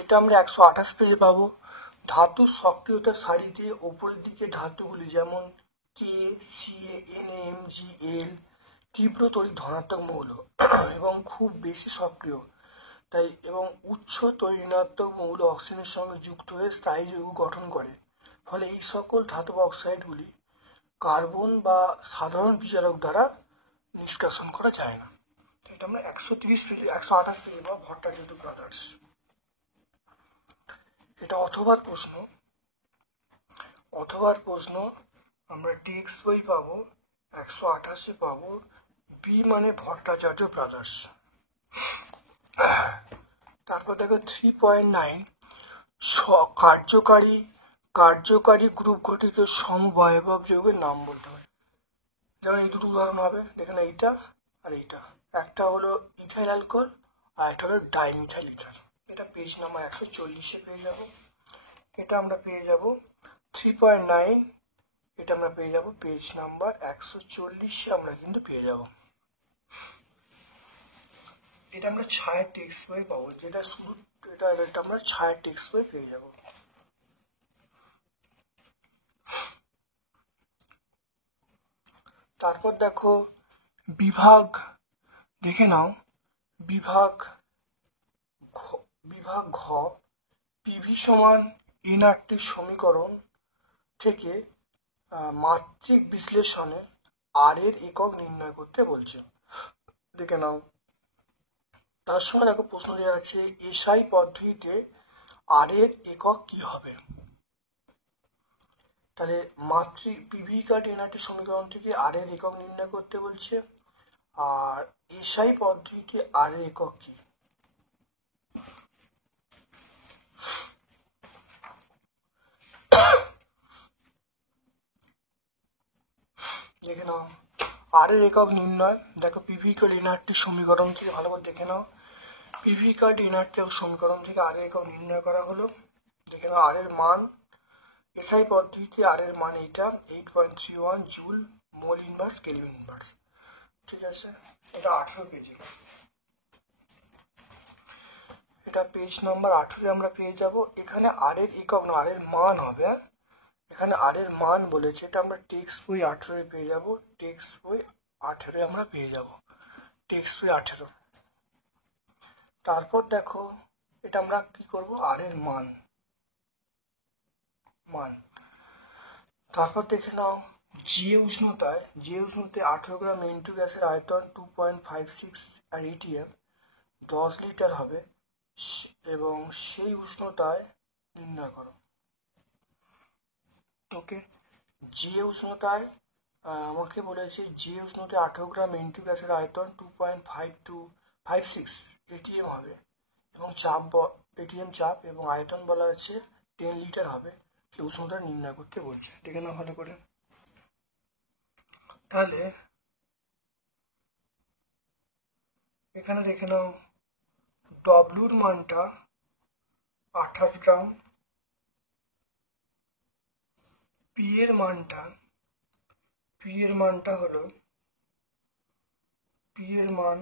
এটা আমরা 128 পেজে পাবো। ধাতু সক্রিয়তার সারিতে ওপরের দিকে ধাতুগুলি যেমন K, Ca, NaMgL তীব্র তড়িৎ ধনাত্মক মৌল এবং খুব বেশি সক্রিয় তাই এবং উচ্চ তড়িৎ ঋণাত্মক মৌল অক্সিজেনের সঙ্গে যুক্ত হয়ে স্থায়ী যৌগ গঠন করে। ফলে এই সকল ধাতব অক্সাইডগুলি কার্বন বা সাধারণ বিচারক দ্বারা নিষ্কাশন করা যায় না। এটা আমরা 130 পেজে 128 পেজে পাবো ভট্টাচার্য ব্রাদার্স। এটা অথবার প্রশ্ন। অথবার প্রশ্ন আমরা টেক্সট বই পাবো 128-এ পাবো। বি মানে ভট্টাচার্য ব্রাদার্স। তারপর দেখো 3.9 কার্যকারী গ্রুপ গঠিত সমবায়বীয় যৌগের নাম বলতে হবে। যেমন এই দুটো উদাহরণ হবে, দেখেন এইটা আর এইটা, একটা হলো ইথাইল অ্যালকোহল আর একটা হলো ডাইমিথাইল ইথার। এটা পেজ নাম্বার 140-এ পেয়ে যাব। এটা আমরা পেয়ে যাব 3.9, এটা আমরা পেয়ে যাব পেজ নাম্বার 140-এ আমরা কিন্তু পেয়ে যাব। এটা আমরা ছায়ের টেক্সট বই পাবো, যেটা শুরু এটা আমরা ছায়ের টেক্সট বই পেয়ে যাব। তারপর দেখো বিভাগ, দেখে নাও বিভাগ ঘ পিভি সমান এনআরটি সমীকরণ থেকে মাত্রিক বিশ্লেষণে আর এর একক নির্ণয় করতে বলছে। দেখে নাও, তার সময় দেখো প্রশ্ন দেওয়া আছে এসআই পদ্ধতিতে আর এর একক কি হবে। তাহলে পিভি কাট এনআরটি সমীকরণ থেকে আর এর একক নির্ণয় করতে বলছে। আর এসআই পদ্ধতিতে আর এর একক কি? দেখে নাও আর এর একক নির্ণয়। দেখো পিভি কাট এনআরটি সমীকরণ থেকে ভালো করে দেখে নাও, পিভি কাট এনআরটি সমীকরণ থেকে আর এর একক নির্ণয় করা হলো। দেখে নাও আর এর মান এসআই পদ্ধতিতে আর এর মান এইটা 8.31 joule mole inverse kelvin inverse. ঠিক আছে, এটা 18 পেজে, এটা পেজ নাম্বার 18-এ আমরা পেয়ে যাব। এখানে আর এর একক না, আর এর মান হবে। এখানে আর এর মান বলেছে, এটা আমরা টেক্সট বই 18-এ পেয়ে যাব। টেক্সট বই 18-এ আমরা পেয়ে যাব, টেক্সট বই 18। তারপর দেখো এটা আমরা কি করব, আর এর মান। তারপর দেখে নাও যে উষ্ণতায় 18 গ্রাম N2 গ্যাসের আয়তন 2.56 atm 10 লিটার হবে এবং সেই উষ্ণতায় নির্ণয় করো। ওকে, যে উষ্ণতায় আমাকে বলেছে যে উষ্ণতায় 18 গ্রাম এনটু গ্যাসের আয়তন 2.5256 এটিএম হবে এবং এটিএম চাপ এবং আয়তন বলা আছে 10 লিটার হবে, উষ্ণতা নির্ণয় করতে বলছে। দেখে নাও ভালো করে। তাহলে এখানে দেখে নাও ডব্লুর মানটা 28 গ্রাম, পি এর মানটা হলো পি এর মান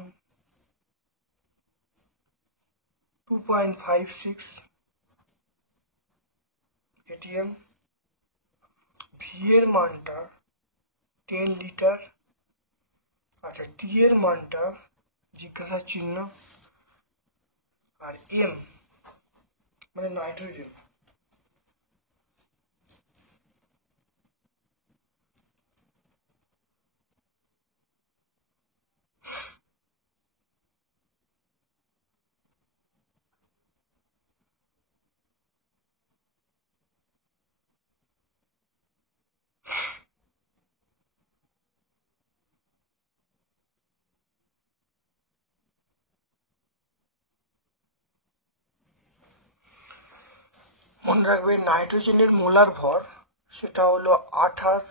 2.56 এটিএম, ভি এর মানটা 10 লিটার, আচ্ছা টি এর মানটা জিজ্ঞাসা চিহ্ন, আর এম মানে নাইট্রোজেন। মনে রাখবে নাইট্রোজেনের মোলার ভর সেটা হলো 28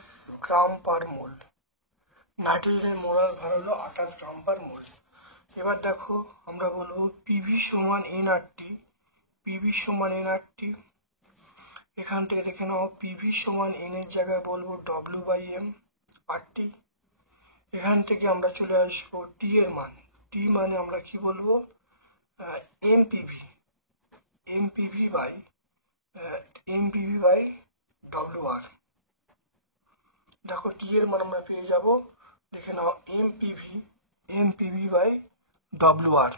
গ্রাম পার মোল। নাইট্রোজেনের মোলার ভর হলো 28 গ্রাম পার মোল। এবার দেখো আমরা বলবো পিভি সমান এনআরটি, পিভি সমান এনআরটি। এখান থেকে দেখে নাও পিভি সমান এন এর জায়গায় বলবো ডব্লিউ বাই এম আরটি। এখান থেকে আমরা চলে আসবো টি এর মান, টি মানে আমরা কি বলবো MPV, MPV by W R. দেখো টি এর মান আমরা পেয়ে যাব, দেখে নাও MPV by W R.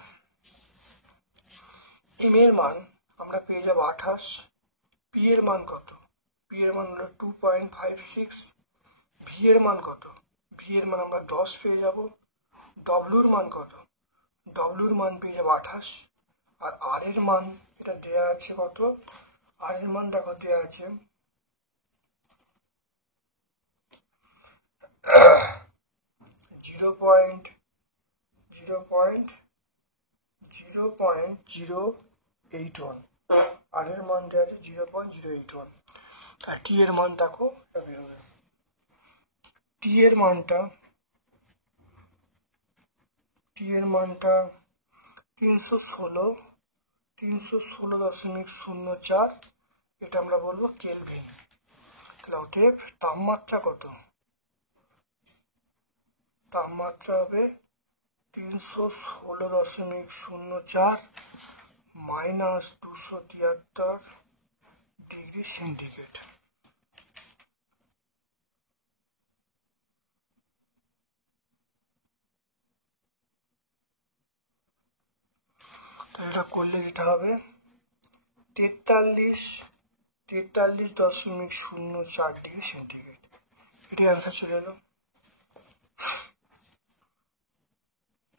M এর মান আমরা পেয়ে যাব 28, পি এর মান কত, পি এর মান হলো 2.56, ভি এর মান কত, ভি এর মান আমরা 10 পেয়ে যাব, ডব্লিউর মান কত, ডব্লিউর মান পেয়ে যাব 28, আর আর এর মান এটা দেয়া আছে কত, আর এর মান দেখো দেয়া আছে 0.081, আর এর মান দেওয়া আছে 0.081। আর টি এর মান দেখো বেরোবে, টি এর মানটা 316.04, এটা আমরা বলবো কেলভিন। তাহলে অতএব তাপমাত্রা কত, তাপমাত্রা হবে 316.04 মাইনাস 273 ডিগ্রি সেন্টিগ্রেড। তো এটা করলে যেটা হবে 43.04 ডিগ্রি সেন্টিগ্রেড। এটি অ্যান্সার চলে এলো।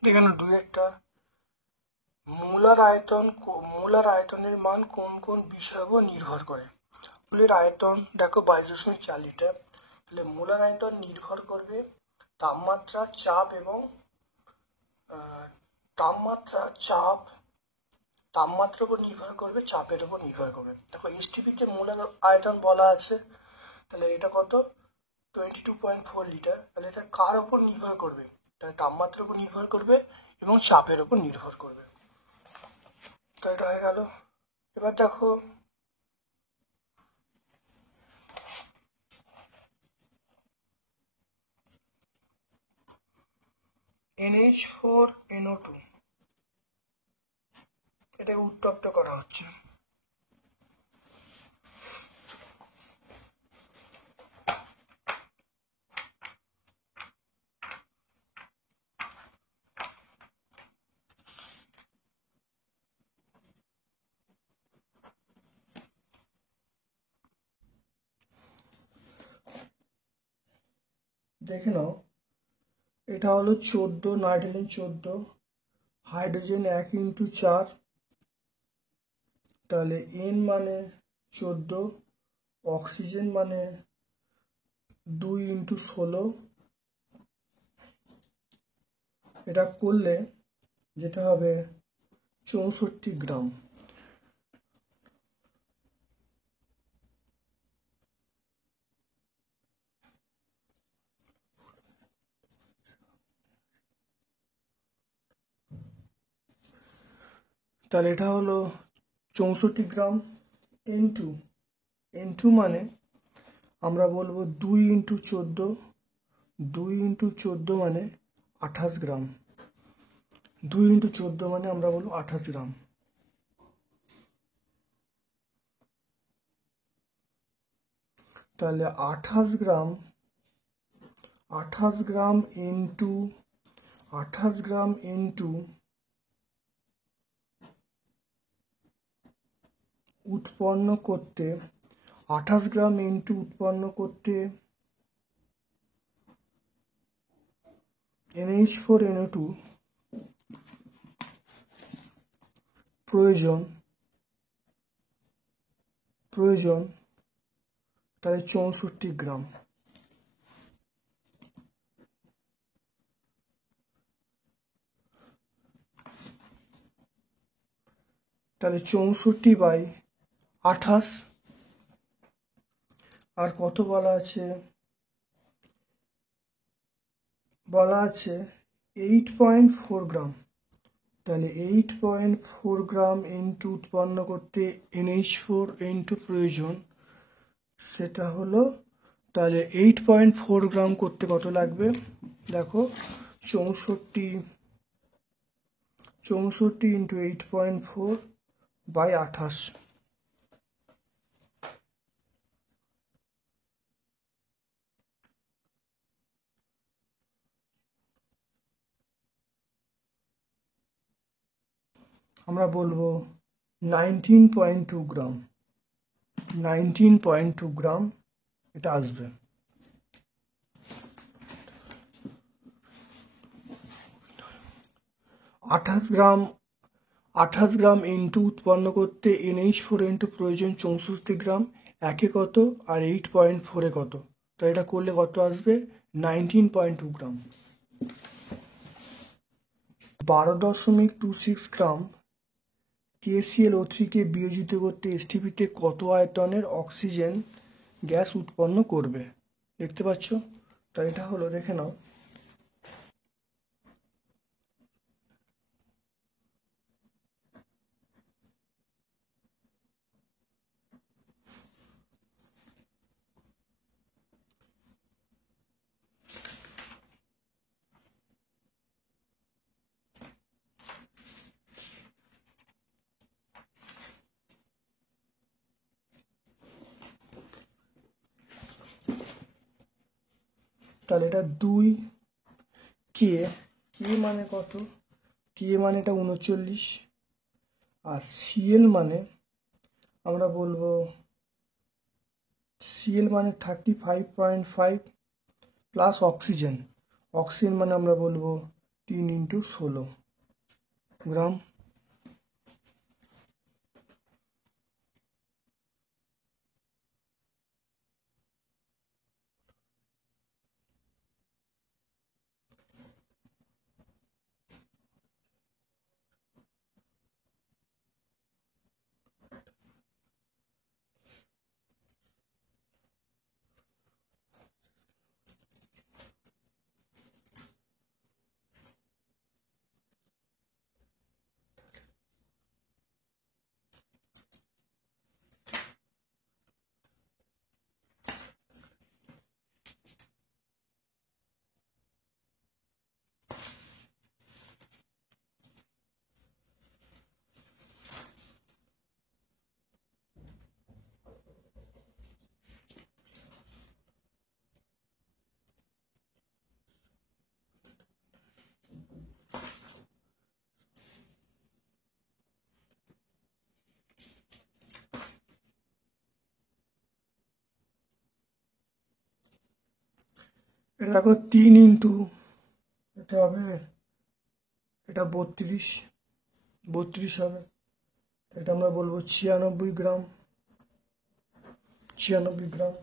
দেখেন দুয়েরটা মোলার আয়তনের মান কোন কোন বিষয়ের উপর নির্ভর করে। মোলের আয়তন দেখো 22.4 লিটার, তাহলে মোলার আয়তন নির্ভর করবে তাপমাত্রা, চাপ এবং তাপমাত্রার উপর নির্ভর করবে, চাপের উপর নির্ভর করবে। দেখো এসটিপিতে মোলার আয়তন বলা আছে, তাহলে এটা কত 22.4 লিটার, তাহলে এটা কার উপর নির্ভর করবে, তাহলে তাপমাত্রার উপর নির্ভর করবে এবং চাপের উপর নির্ভর করবে। তো এটা হয়ে গেল। এবার দেখো NH4NO2 এটা উত্তপ্ত করা হচ্ছে। দেখে নাও এটা হলো 14, নাইট্রোজেন 14, হাইড্রোজেন 1 × 4, তাহলে N মানে 14, অক্সিজেন মানে 2 × 16, এটা করলে যেটা হবে 64 গ্রাম। তাহলে এটা হলো 64 গ্রাম N2 মানে আমরা বলবো 2 × 14, 2 × 14 মানে 28 গ্রাম, 2 × 14 মানে আমরা বলবো 28 গ্রাম। তাহলে 28 গ্রাম ইন্টু 28 গ্রাম ইন্টু উৎপন্ন করতে 28 গ্রাম ইন্টু উৎপন্ন করতে NH4NO2 প্রয়োজন, তাহলে 64 গ্রাম। তাহলে 64/28 আর কত বলা আছে? বলা আছে 8.4 গ্রাম। তাহলে 8.4 গ্রাম ইন্টু উৎপন্ন করতে NH4N2 প্রয়োজন, সেটা হলো তাহলে 8.4 গ্রাম করতে কত লাগবে দেখো, 64 ইন্টু 8.4/28। আমরা বলবো 19.2 গ্রাম, 19.2 গ্রাম এটা আসবে। আঠাশ গ্রাম ইন্টু উৎপন্ন করতে NH4N2 প্রয়োজন 64 গ্রাম, একে কত আর 8.4 কত, তো এটা করলে কত আসবে? 19.2 গ্রাম। 12.26 গ্রাম KClO3 কে বিয়োজিত করতে STP-তে কত আয়তনের অক্সিজেন গ্যাস উৎপন্ন করবে? দেখতে পাচ্ছ? তো এটা হলো, দেখে নাও। তাহলে এটা 2 কে মানে কত? কে মানে এটা 39, আর Cl মানে আমরা বলবো Cl মানে 35.5 প্লাস অক্সিজেন মানে আমরা বলবো 3 × 16 গ্রাম। এটা দেখো 3 ইন্টু, এটা হবে, এটা 32 হবে, এটা আমরা বলবো 96 গ্রাম। 96 গ্রাম।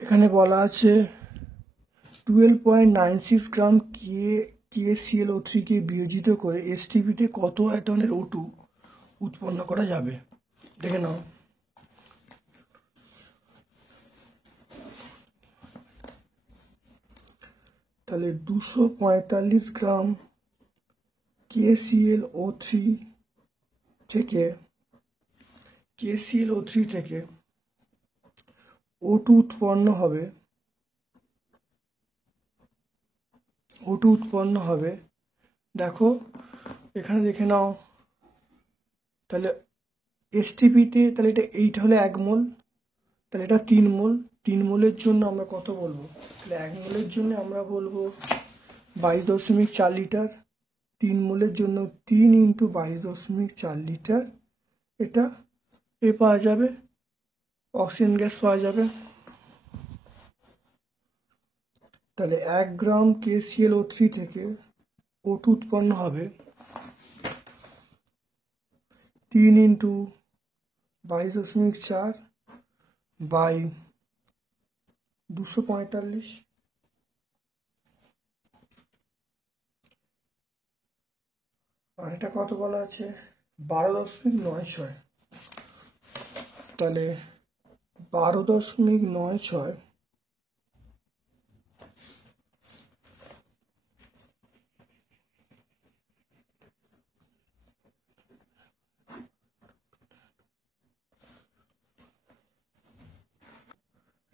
এখানে বলা আছে 12.96 গ্রাম KClO3 কে বিয়োজিত করে এসটিপিতে কত আয়তনের O2 উৎপন্ন করা যাবে দেখে নাও। তাহলে 245 গ্রাম KClO3 থেকে O2 উৎপন্ন হবে। দেখো এখানে দেখে নাও, তাহলে এসটিপিতে তাহলে এইটা হলে 1 মোল, তাহলে এটা 3 মোল। 3 মোলের জন্য আমরা কত বলবো? তাহলে 1 মোলের জন্য আমরা বলবো 22.4 লিটার। 3 মোলের জন্য 3 × 22.4 লিটার। এটা পাওয়া যাবে, অক্সিজেন গ্যাস পাওয়া যাবে। তাহলে 1 গ্রাম KClO3 থেকে O2 উৎপন্ন হবে 3 × 22.4 বাই 245। আর এটা কত বলা আছে? 12.96। তাহলে 12.96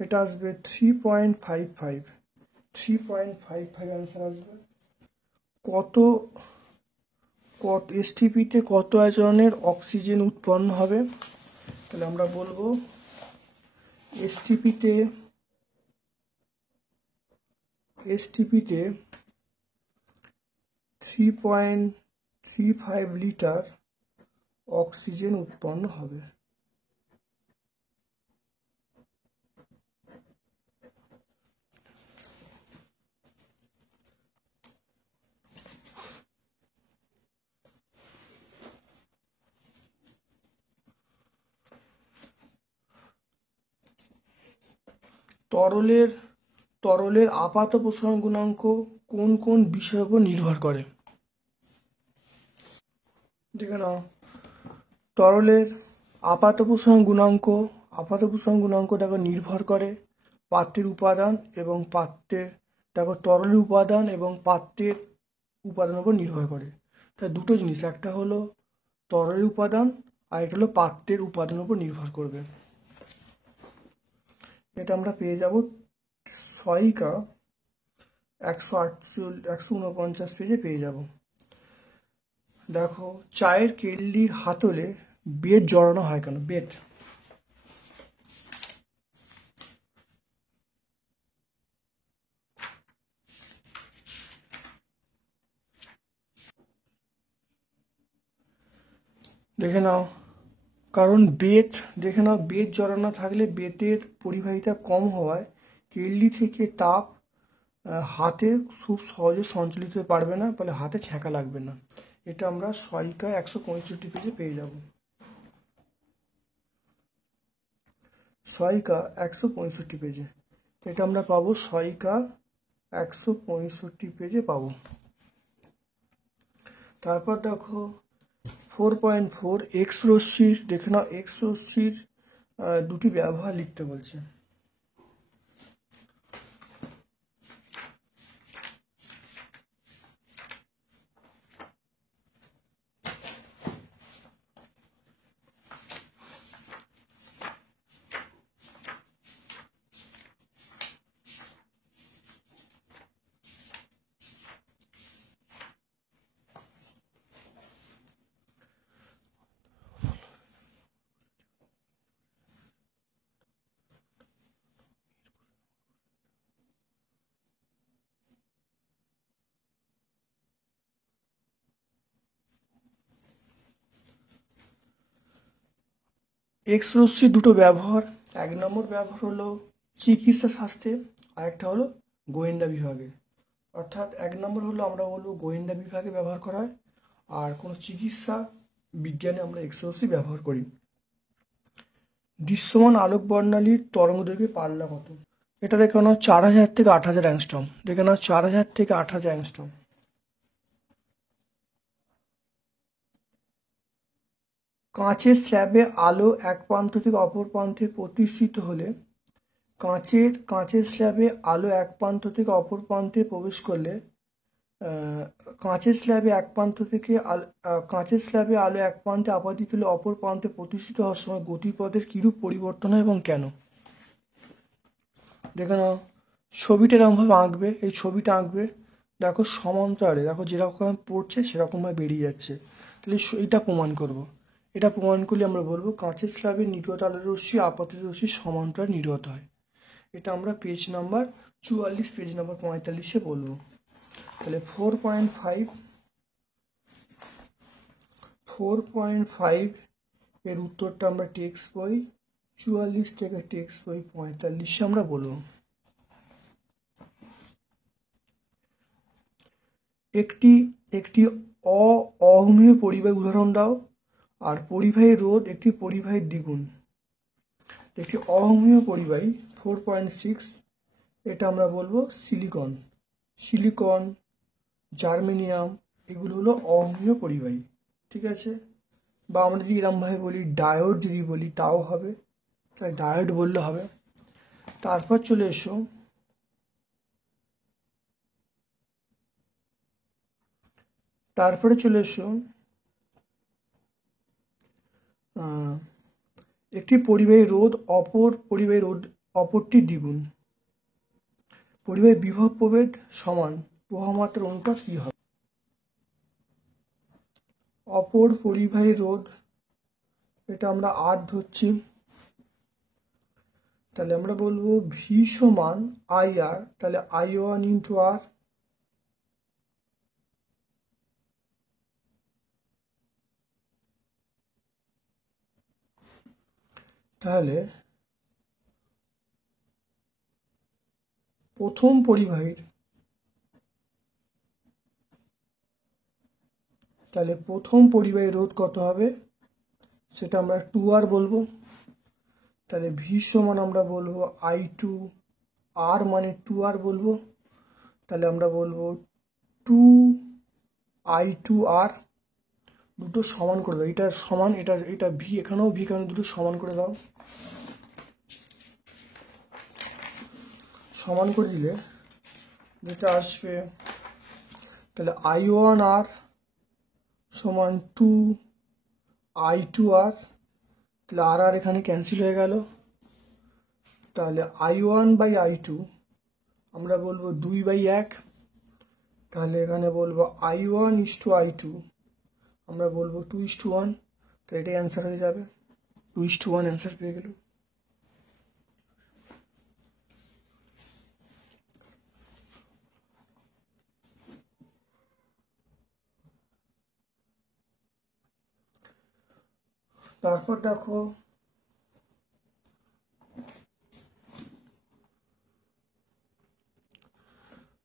এটা আসবে 3.55। 3.55 অ্যান্সার আসবে। কত এসটিপিতে কত আয়তনের অক্সিজেন উৎপন্ন হবে? তাহলে আমরা বলবো এসটিপিতে 3.35 লিটার অক্সিজেন উৎপন্ন হবে। তরলের আপাত প্রসারণ গুণাঙ্ক কোন কোন বিষয়ের উপর নির্ভর করে? দেখে নাও, তরলের আপাত প্রসারণ গুণাঙ্কটাকে নির্ভর করে পাত্রের উপাদান এবং তরলের উপাদান এবং পাত্রের উপাদানের উপর নির্ভর করে। তাই দুটো জিনিস, একটা হলো তরলের উপাদান আর এটা হলো পাত্রের উপাদানের উপর নির্ভর করবে। এটা আমরা পেয়ে যাব সহায়িকা 149 পেজে পেয়ে যাব। দেখো, চায়ের কেটলির হাতলে বেড জড়ানো হয় কেন? বেড দেখে নাও, কারণ বেড জড়ানো থাকলে বেডের পরিবাহিতা কম হওয়ায় কেটলি থেকে তাপ হাতে খুব সহজে সঞ্চালিত হতে পারবে না, ফলে হাতে ছ্যাঁকা লাগবে না। এটা আমরা সহায়িকা 165 পেজে পেয়ে যাব। সহায়িকা 165 পেজে এটা আমরা পাবো, সহায়িকা 165 পেজে পাবো। তারপর দেখো 4.4 এক্স রশ্মির, দেখে নাও এক্স রশ্মির দুটি ব্যবহার লিখতে বলছে। এক্স রশ্মির দুটো ব্যবহার, এক নম্বর ব্যবহার হলো চিকিৎসা শাস্ত্রে, আর একটা হলো গোয়েন্দা বিভাগে। অর্থাৎ এক নম্বর হলো আমরা বলবো গোয়েন্দা বিভাগে ব্যবহার করা হয়, আর কোনো চিকিৎসা বিজ্ঞানে আমরা এক্সরশ্মি ব্যবহার করি। দৃশ্যমান আলোক বর্ণালীর তরঙ্গদৈর্ঘ্যের পাল্লা কত? এটা দেখে নাও 4000 থেকে 8000 অ্যাংস্ট্রম। দেখে নাও 4000 থেকে 8000 অ্যাংস্ট্রম। কাঁচের স্ল্যাবে আলো এক প্রান্ত থেকে অপর প্রান্তে প্রতিষ্ঠিত হলে কাঁচের স্ল্যাবে আলো এক প্রান্ত থেকে অপর প্রান্তে প্রবেশ করলে কাঁচের স্ল্যাবে আলো এক প্রান্তে আপাতিত হলে অপর প্রান্তে প্রতিষ্ঠিত হওয়ার সময় গতিপথের কিরূপ পরিবর্তন হয় এবং কেন? দেখে নাও, ছবিটা এরকমভাবে আঁকবে, এই ছবিটা আঁকবে, দেখো সমান্তরালে, দেখো যেরকম পড়ছে সেরকমভাবে বেরিয়ে যাচ্ছে। তাহলে এটা প্রমাণ করব। এটা প্রমাণ করলে আমরা বলবো কাঁচের স্ল্যাবে নির্গত আলোর রশ্মি আপাতিত রশ্মি সমান্তরাল নির্গত হয়। এটা আমরা পেজ নাম্বার 44, পেজ নাম্বার 45-এ বলবো। তাহলে 4.5 এর উত্তরটা আমরা টেক্সট বই 44 থেকে টেক্সট বই 45-এ আমরা বলবো। একটি অহমীয় পরিবাহী উদাহরণ দাও। আর পরিবাহী রোধ একটি পরিবাহীর দ্বিগুণ। একটি অহমীয় পরিবাহী 4.6, এটা আমরা বলবো সিলিকন, জার্মেনিয়াম, এগুলো হলো অহমীয় পরিবাহী। ঠিক আছে, বা আমরা যদি এরমভাবে বলি ডায়োড, যদি বলি তাও হবে, তাই ডায়োড বললে হবে। তারপর চলে এসো একটি পরিবাহী রোধ অপরটির দ্বিগুণ। পরিবাহী বিভব প্রভেদ সমান প্রবাহমাত্রার অনুপাত কি হবে? অপর পরিবাহী রোধ, এটা আমরা আর ধরছি, তাহলে আমরা বলবো ভি সমান আই আর, তাহলে I1 ইন্টু আর। তাহলে প্রথম পরিবাহীর রোধ কত হবে সেটা আমরা 2R বলবো। তাহলে ভি সমান আমরা বলবো I2, আর মানে 2R বলবো। তাহলে আমরা বলবো 2I2R, দুটো সমান করে দাও। এটা সমান, এটা ভি, এখানেও ভি, এখানে দুটো সমান করে দাও। সমান করে দিলে যেটা আসবে, তাহলে I1R সমান 2I2R, তাহলে আর এখানে ক্যান্সেল হয়ে গেল। তাহলে I1/I2 আমরা বলবো 2/1। তাহলে এখানে বলবো I1:I2 আমরা বলবো 2:1। তো এটাই অ্যান্সার হয়ে যাবে, 2:1 অ্যান্সার পেয়ে গেল। তারপর দেখো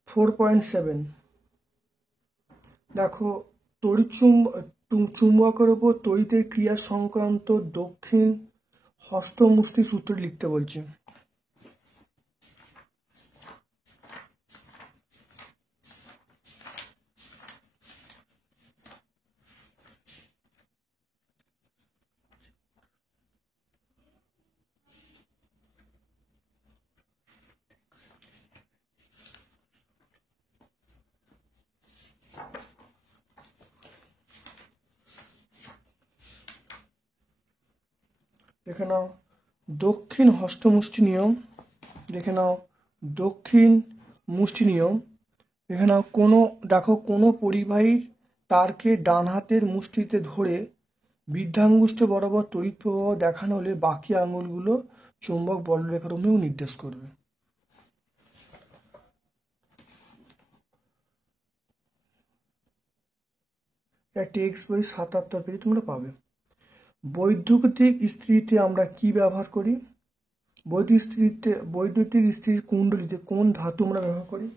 4.7, দেখো চুম্বকের উপর তড়িতের ক্রিয়া সংক্রান্ত দক্ষিণ হস্তমুষ্টি সূত্র লিখতে বলছে। দেখে নাও দক্ষিণ হস্তমুষ্টি নিয়ম, দেখে নাও দক্ষিণ মুষ্টি নিয়ম। দেখে নাও কোনো পরিবাহীর তারকে ডান হাতের মুষ্টিতে ধরে বৃদ্ধাঙ্গুষ্ঠ বরাবর তড়িৎ প্রবাহ দেখানো হলে বাকি আঙুলগুলো চুম্বক বলরেখার অনুযায়ী নির্দেশ করবে। টেক্সট বই 77 পেজে তোমরা পাবে। বৈদ্যুতিক ইস্ত্রিতে আমরা কি ব্যবহার করি? বৈদ্যুতিক ইস্ত্রির কুণ্ডলীতে কোন ধাতু আমরা ব্যবহার করি?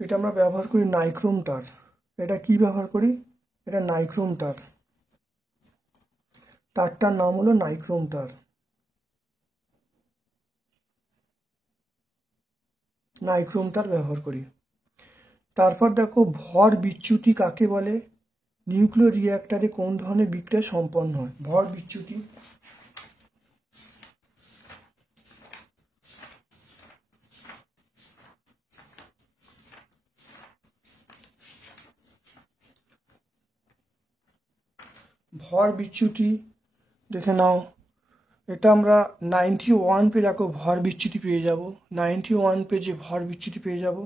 এটা আমরা ব্যবহার করি নাইক্রোম তার। এটা কি ব্যবহার করি? এটা নাইক্রোম তার। তারটার নাম হলো নাইক্রোম তার। নাইক্রোম তার ব্যবহার করি। তারপর দেখো ভর বিচ্যুতি কাকে বলে? নিউক্লিয় রিঅ্যাক্টরে কোন ধরনের বিক্রিয়া সম্পন্ন হয়? ভর বিচ্যুতি। ভর বিচ্যুতি দেখে নাও, এটা আমরা 91 পেজ দেখো ভর বিচ্যুতি পেয়ে যাব। 91 পেজে ভর বিচ্যুতি পেয়ে যাব।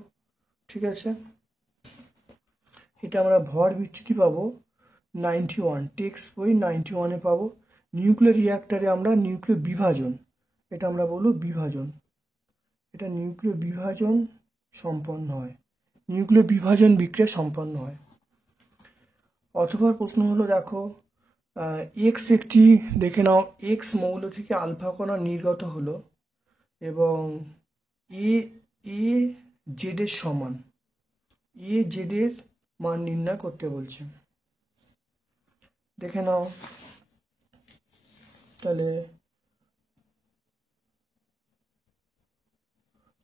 ঠিক আছে, এটা আমরা ভর বিচ্যুতি পাবো 91, টেক্সট বই 91-এ পাবো। নিউক্লিয়ার রিঅ্যাক্টরে আমরা নিউক্লিয় বিভাজন, এটা আমরা বলবো বিভাজন। এটা নিউক্লিয় বিভাজন সম্পন্ন হয়, নিউক্লিয় বিভাজন বিক্রিয়া সম্পন্ন হয়। অথবা প্রশ্ন হলো দেখো এক্স একটি, দেখে নাও এক্স মৌল থেকে আলফা কণা নির্গত হলো এবং এ এ জেডের সমান, এ জেডের মান নির্ণয় করতে বলছে। দেখে নাও তাহলে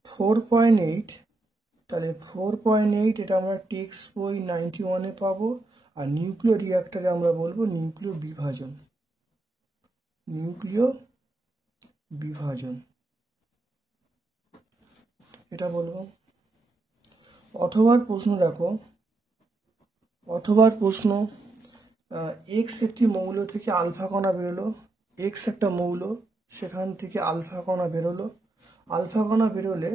4.8, তাহলে 4.8 এটা আমরা টেক্সট বই 91-এ পাবো। আর নিউক্লিয় রিঅ্যাক্টরে আমরা বলবো নিউক্লিয় বিভাজন, নিউক্লিয় বিভাজন এটা বলবো। অথবার প্রশ্ন দেখো, অথবার প্রশ্ন এক্স একটি মৌল থেকে আলফা কণা বেরোলো, এক্স একটা মৌল, সেখান থেকে আলফা কণা বেরোলো। আলফা কণা বেরোলে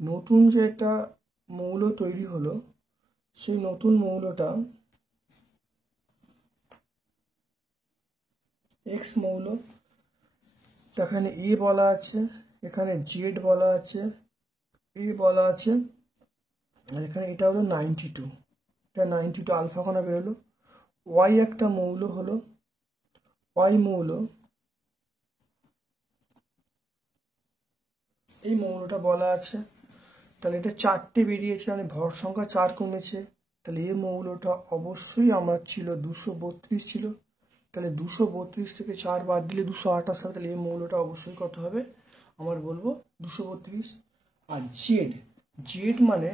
নতুন যে একটা মৌল তৈরি হলো, সেই নতুন মৌলটা এক্স মৌল, এখানে এ বলা আছে, এখানে জেড বলা আছে, এ বলা আছে, আর এখানে এটা হলো 92, এটা 92 আলফা কণা বেরোলো। ওয়াই একটা মৌল হলো, ওয়াই মৌল, এই মৌলটা বলা আছে। তাহলে এটা 4টে বেরিয়েছে, মানে ভর সংখ্যা 4 কমেছে। তাহলে এই মৌলটা অবশ্যই আমার ছিল 232 ছিল। তাহলে 232 থেকে 4 বাদ দিলে 228 হবে। তাহলে এই মৌলটা অবশ্যই কত হবে? আমার বলবো 232। আর জেড, জেড মানে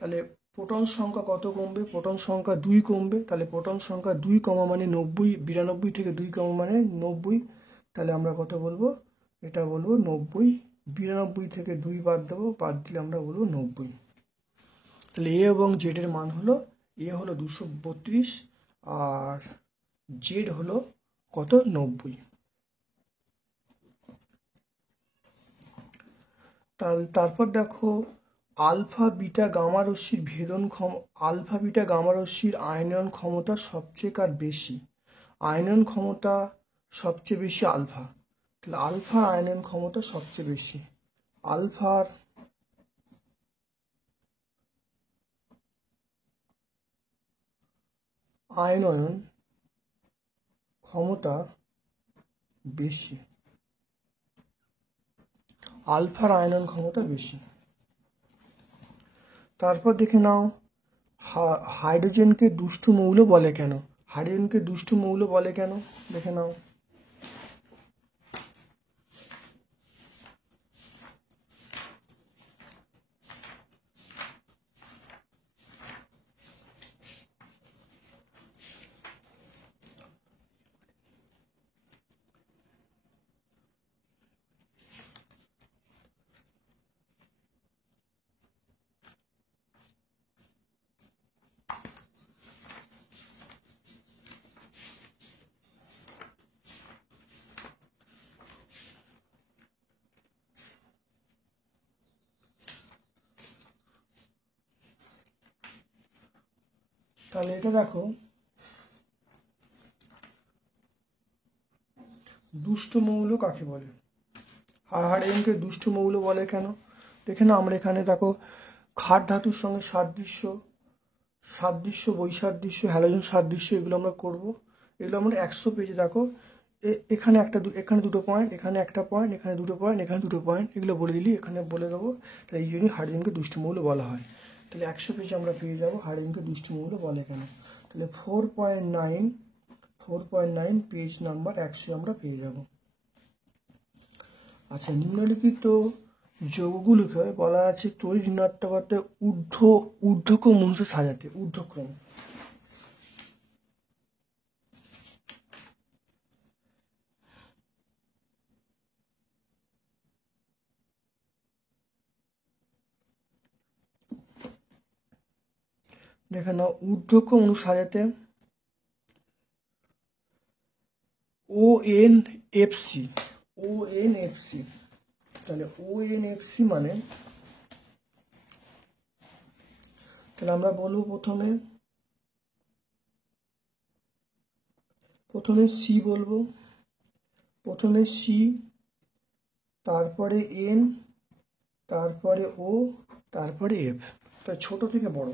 তাহলে প্রোটন সংখ্যা কত কমবে? প্রোটন সংখ্যা 2 কমবে। তাহলে প্রোটন সংখ্যা 2 কমা মানে 90, 92 থেকে 2 কমা মানে 90। তাহলে আমরা কত বলবো? এটা বলবো 90। 92 থেকে 2 বাদ দেবো, বাদ দিলে আমরা বলবো 90। তাহলে এ এবং জেডের মান হলো, এ হলো 232 আর জেড হলো কত? 90। তারপর দেখো আলফা বিটা গামা রশ্মির আলফা বিটা গামা রশ্মির আয়নন ক্ষমতা সবচেয়ে কার বেশি? আয়নন ক্ষমতা সবচেয়ে বেশি আলফা। তাহলে আলফার আয়নন ক্ষমতা সবচেয়ে বেশি। আলফার আয়নন ক্ষমতা বেশি, আলফার আয়নন ক্ষমতা বেশি। তারপর দেখে নাও হাইড্রোজেনকে দুষ্টু মৌল বলে কেন? হাইড্রোজেনকে দুষ্টু মৌল বলে কেন? দেখে নাও। তাহলে এটা দেখো, দুষ্ট মৌল কাকে বলে? হাইড্রোজেনকে দুষ্ট মৌল বলে কেন? দেখে না, আমরা এখানে দেখো ক্ষার ধাতুর সঙ্গে সাদৃশ্য বৈসাদৃশ্য হ্যালোজেন সাদৃশ্য এগুলো আমরা করব। এগুলো আমরা 100 পেজে দেখো, এখানে এখানে দুটো পয়েন্ট, এখানে একটা পয়েন্ট, এখানে দুটো পয়েন্ট, এখানে দুটো পয়েন্ট, এগুলো বলে দিলি, এখানে বলে দেবো। তাহলে এই জন্যই হাইড্রোজেনকে দুষ্ট মৌল বলা হয়। তাহলে 100 পেজে আমরা পেয়ে যাবো হাইড্রোজেনকে দুষ্ট মৌল বলে কেন। তাহলে 4.9 পেজ নাম্বার 100 আমরা পেয়ে যাব। আচ্ছা, নিম্নলিখিত যৌগগুলোকে বলা আছে তড়িৎ ঋণাত্মকতায় ঊর্ধ্বক্রম অনুসারে সাজাতে। ঊর্ধ্বক্রম দেখে নাও, ঊর্ধ্বক্রম অনুসারে সাজাতে ONFC। তাহলে ONFC মানে, তাহলে আমরা বলবো প্রথমে সি বলবো, প্রথমে সি, তারপরে এন, তারপরে ও, তারপরে এফ। তাই ছোট থেকে বড়।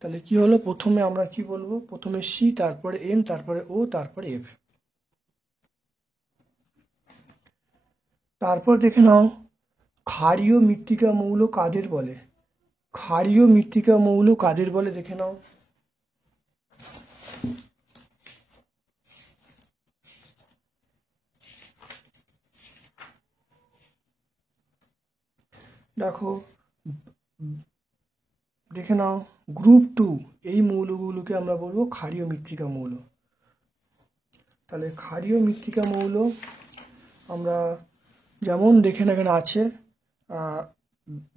তাহলে কি হলো, প্রথমে আমরা কি বলবো, প্রথমে সি, তারপরে এন, তারপরে ও, তারপরে এফ। তারপর দেখে নাও, ক্ষারীয় মৃত্তিকা মৌল কাদের বলে? ক্ষারীয় মৃত্তিকা মৌল কাদের বলে দেখে নাও। দেখো, দেখে নাও, গ্রুপ 2 এই মৌলগুলোকে আমরা বলবো ক্ষারীয় মৃত্তিকা মৌল। তাহলে ক্ষারীয় মৃত্তিকা মৌল আমরা যেমন দেখে না, এখানে আছে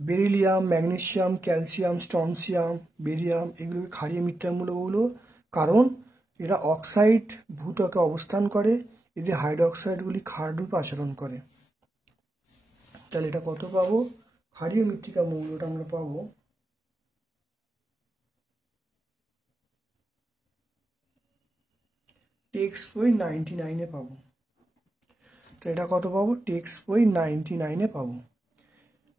beryllium, magnesium, calcium, strontium, barium, এগুলোকে ক্ষারীয় মৃত্তিকা মৌল বলবো, কারণ এরা অক্সাইড ভূত্বকে অবস্থান করে, এদের হাইড্রোক্সাইডগুলি ক্ষার রূপে আচরণ করে। তাহলে এটা কত পাবো? ক্ষারীয় মৃত্তিকা মৌলটা আমরা পাবো টেক্সট বই 99-এ পাবো। তো এটা কত পাবো? টেক্সট বই 99-এ পাবো।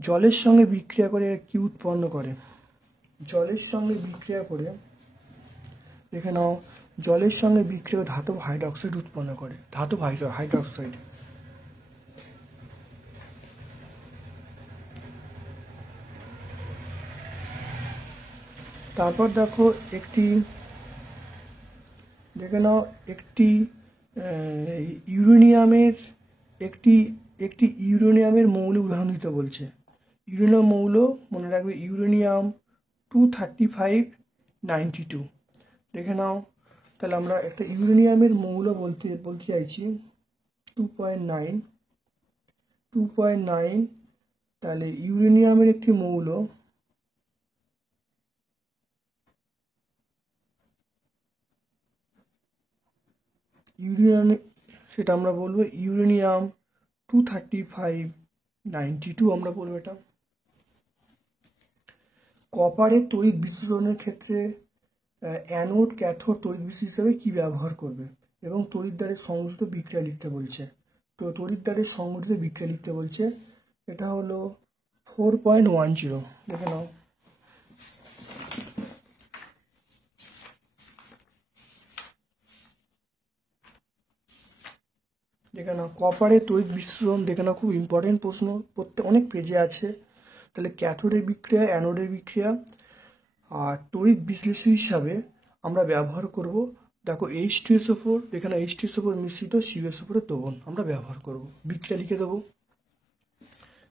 জলের সঙ্গে বিক্রিয়া করে কি উৎপন্ন করে? জলের সঙ্গে বিক্রিয়া করে, দেখে নাও, জলের সঙ্গে বিক্রিয়া ধাতব হাইড্রোক্সাইড উৎপন্ন করে, ধাতব হাইড্রোক্সাইড। তারপর দেখো, দেখে নাও, একটি ইউরেনিয়ামের মৌল উদাহরণ দিতে বলছে। ইউরেনিয়াম মৌল মনে রাখবে, ইউরেনিয়াম 23592। দেখে নাও, তাহলে আমরা একটা ইউরেনিয়ামের মৌল বলতে চাইছি 2.9। তাহলে ইউরেনিয়ামের একটি মৌল, সেটা আমরা বলবো ইউরেনিয়াম 23592 আমরা বলবো এটা। কপারের তড়িৎ বিশ্লেষণের ক্ষেত্রে অ্যানোড ক্যাথোড তড়িৎ বিশ্লেষণ হিসাবে কি ব্যবহার করবে? এবং তড়িৎদ্বারের সংগঠিত বিক্রিয়া লিখতে বলছে। তো তড়িৎদ্বারের সংগঠিত বিক্রিয়া লিখতে বলছে, এটা হলো 4.10। দেখে নাও, দেখে নাও, কপারের তড়িৎ বিশ্লেষণ দেখে নাও, খুব ইম্পর্টেন্ট প্রশ্ন, অনেক পেজে আছে। তাহলে ক্যাথোডের বিক্রিয়া, অ্যানোডের বিক্রিয়া, আর তড়িৎ বিশ্লেষণ হিসাবে আমরা ব্যবহার করব, দেখো H2SO4, এখানে H2SO4 মিশ্রিত CuSO4 দ্রবণ আমরা ব্যবহার করব। বিক্রিয়া লিখে দেবো,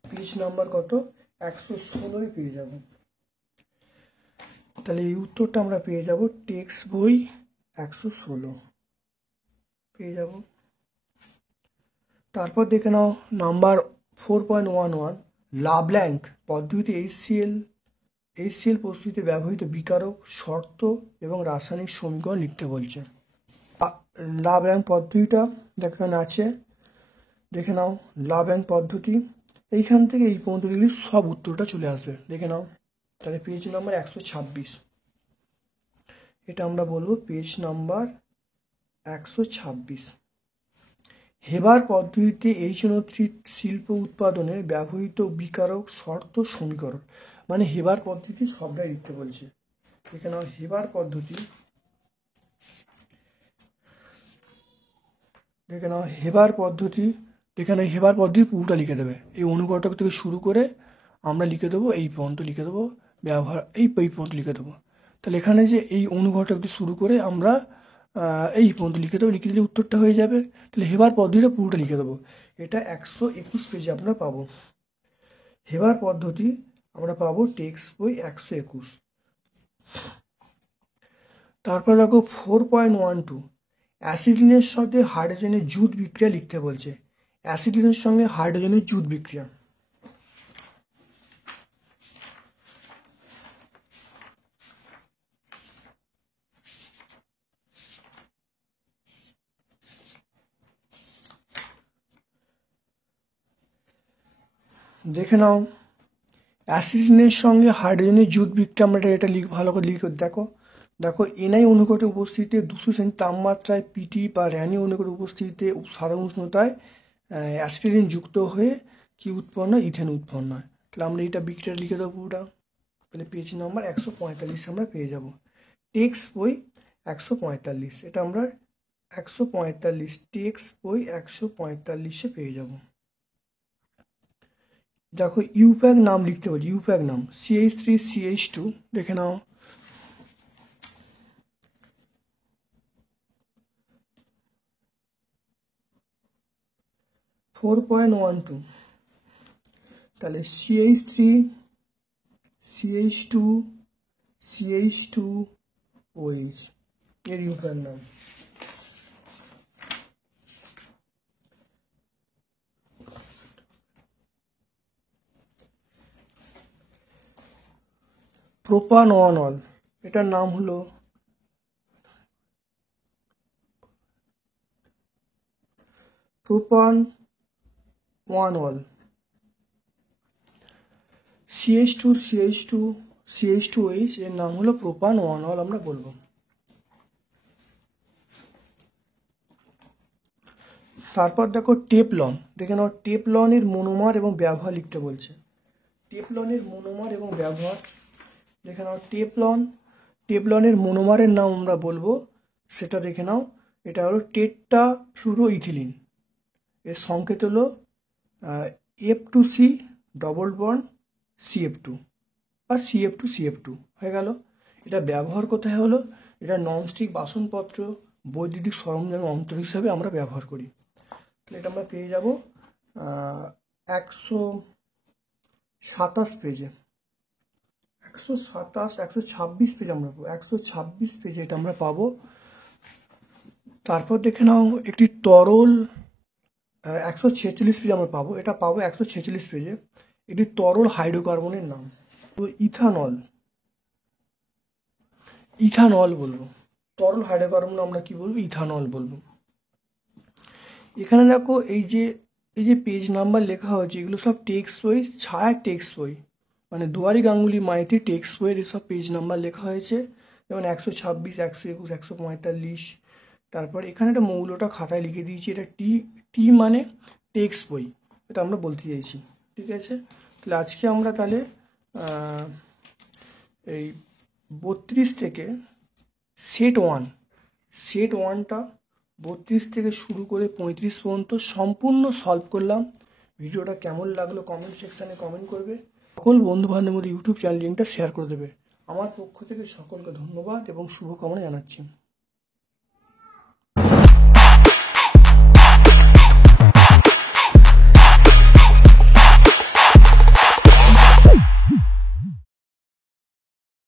পেজ নাম্বার কত? 116 পেয়ে যাব। তাহলে এই উত্তরটা আমরা পেয়ে যাব টেক্সট বই 116 পেয়ে যাব। তারপর দেখে নাও, নাম্বার 4.11, লাব্ল্যাঙ্ক পদ্ধতিতে HCl প্রস্তুতিতে ব্যবহৃত বিকারক, শর্ত এবং রাসায়নিক সমীকরণ লিখতে বলছে। লাব্ল্যাঙ্ক পদ্ধতিটা দেখানো আছে, দেখে নাও, লাব্ল্যাঙ্ক পদ্ধতি, এইখান থেকে এই পর্যন্ত লিখলে সব উত্তরটা চলে আসবে, দেখে নাও। তাহলে পেজ নাম্বার 126। এটা আমরা বলবো পেজ নাম্বার 126। হেবার পদ্ধতিতে H3 শিল্প উৎপাদনে ব্যবহৃত বিকারক শর্ত সমীকরণ, মানে হেবার পদ্ধতি সবটাই লিখতে বলছে। এখানে হেবার পদ্ধতি, দেখে নাও হেবার পদ্ধতি, এখানে হেবার পদ্ধতি পুরোটা লিখে দেবে। এই অনুঘটক থেকে শুরু করে আমরা লিখে দেবো এই পর্যন্ত লিখে দেবো, ব্যবহার এই পর্যন্ত লিখে দেবো। তাহলে এখানে যে এই অনুঘটক দিয়ে শুরু করে আমরা এই পর্যন্ত লিখে দেবো, লিখে দিলে উত্তরটা হয়ে যাবে। তাহলে হেবার পদ্ধতিটা পুরোটা লিখে দেবো। এটা 121 পেজে আমরা পাবো। হেবার পদ্ধতি আমরা পাবো টেক্সট বই 121। তারপর দেখো 4.12 অ্যাসিডিনের সাথে হাইড্রোজেনের জুট বিক্রিয়া লিখতে বলছে। অ্যাসিডিনের সঙ্গে হাইড্রোজেনের জুট বিক্রিয়া, দেখে নাও অ্যাসিডিনের সঙ্গে হাইড্রোজেনের জুট বিক্রিয়া আমরা এটা ভালো করে লিখে দেখো। দেখো এনআই অনুঘটকের উপস্থিতিতে 200 সেন্টি তাপমাত্রায় পিটি বা র্যানি অনুঘটকের উপস্থিতিতে সাধারণ উষ্ণতায় অ্যাসিডিন যুক্ত হয়ে কি উৎপন্ন হয়? ইথেন উৎপন্ন হয়। তাহলে আমরা এটা বিক্রিয়া লিখে দেবো পুরোটা। তাহলে পেজ নাম্বার 145 আমরা পেয়ে যাব। টেক্সট বই 145, এটা আমরা 145 টেক্সট বই 145 পেয়ে যাব। দেখো ইউপ্যাক নাম লিখতে বলছি, ইউপ্যাক নাম CH3CH2, দেখে নাও। (4.12) তাহলে CH3CH2CH2OH এর ইউপ্যাক নাম। প্রোপানল, এটার নাম হলো প্রোপানল। CH2CH2CH2OH এর নাম হলো প্রোপানল আমরা বলবো। তারপর দেখো টেপলন, দেখে নাও টেপলনের মনোমার এবং ব্যবহার লিখতে বলছে। টেপলনের মনোমার এবং ব্যবহার, দেখে নাও টেপলনের মনোমারের নাম আমরা বলবো, সেটা দেখে নাও। এটা হলো টেট্রাফ্লুরোইথিলিন, এর সংকেত হলো F2C ডবল বন্ড CF2 বা CF2CF2 হয়ে গেল। এটা ব্যবহার কোথায় হলো? এটা ননস্টিক বাসনপত্র, বৈদ্যুতিক সরঞ্জামের অন্তর হিসাবে আমরা ব্যবহার করি। তাহলে এটা আমরা পেয়ে যাব 127 পেজে, 126 পেজ আমরা পাবো, 126 পেজে এটা আমরা পাবো। তারপর দেখে নাও একটি তরল, 146 পেজে আমরা পাবো, এটা পাবো 146 পেজে। এটি তরল হাইড্রোকার্বনের নাম, তো ইথানল বলবো। তরল হাইড্রোকার্বন আমরা কি বলবো? ইথানল বলবো। এখানে দেখো এই যে পেজ নাম্বার লেখা হয়েছে, এগুলো সব টেক্সট বই, ছায়া টেক্সট বই, মানে দুয়ারি গাঙ্গুলি মাইতি টেক্সট বইয়ের এসব পেজ নাম্বার লেখা হয়েছে। যেমন 126, 121, 145। তারপর এখানে একটা মৌলটা খাতায় লিখে দিয়েছি, এটা টি মানে টেক্সট বই, এটা আমরা বলতে চাইছি। ঠিক আছে, তাহলে আজকে আমরা তাহলে এই 32 থেকে সেট ওয়ানটা 32 থেকে শুরু করে 35 পর্যন্ত সম্পূর্ণ সলভ করলাম। ভিডিওটা কেমন লাগলো কমেন্ট সেকশানে কমেন্ট করবে। সকল বন্ধুবান্ধবের ইউটিউব চ্যানেল লিঙ্কটা শেয়ার করে দেবে। আমার পক্ষ থেকে সকলকে ধন্যবাদ এবং শুভকামনা জানাচ্ছি।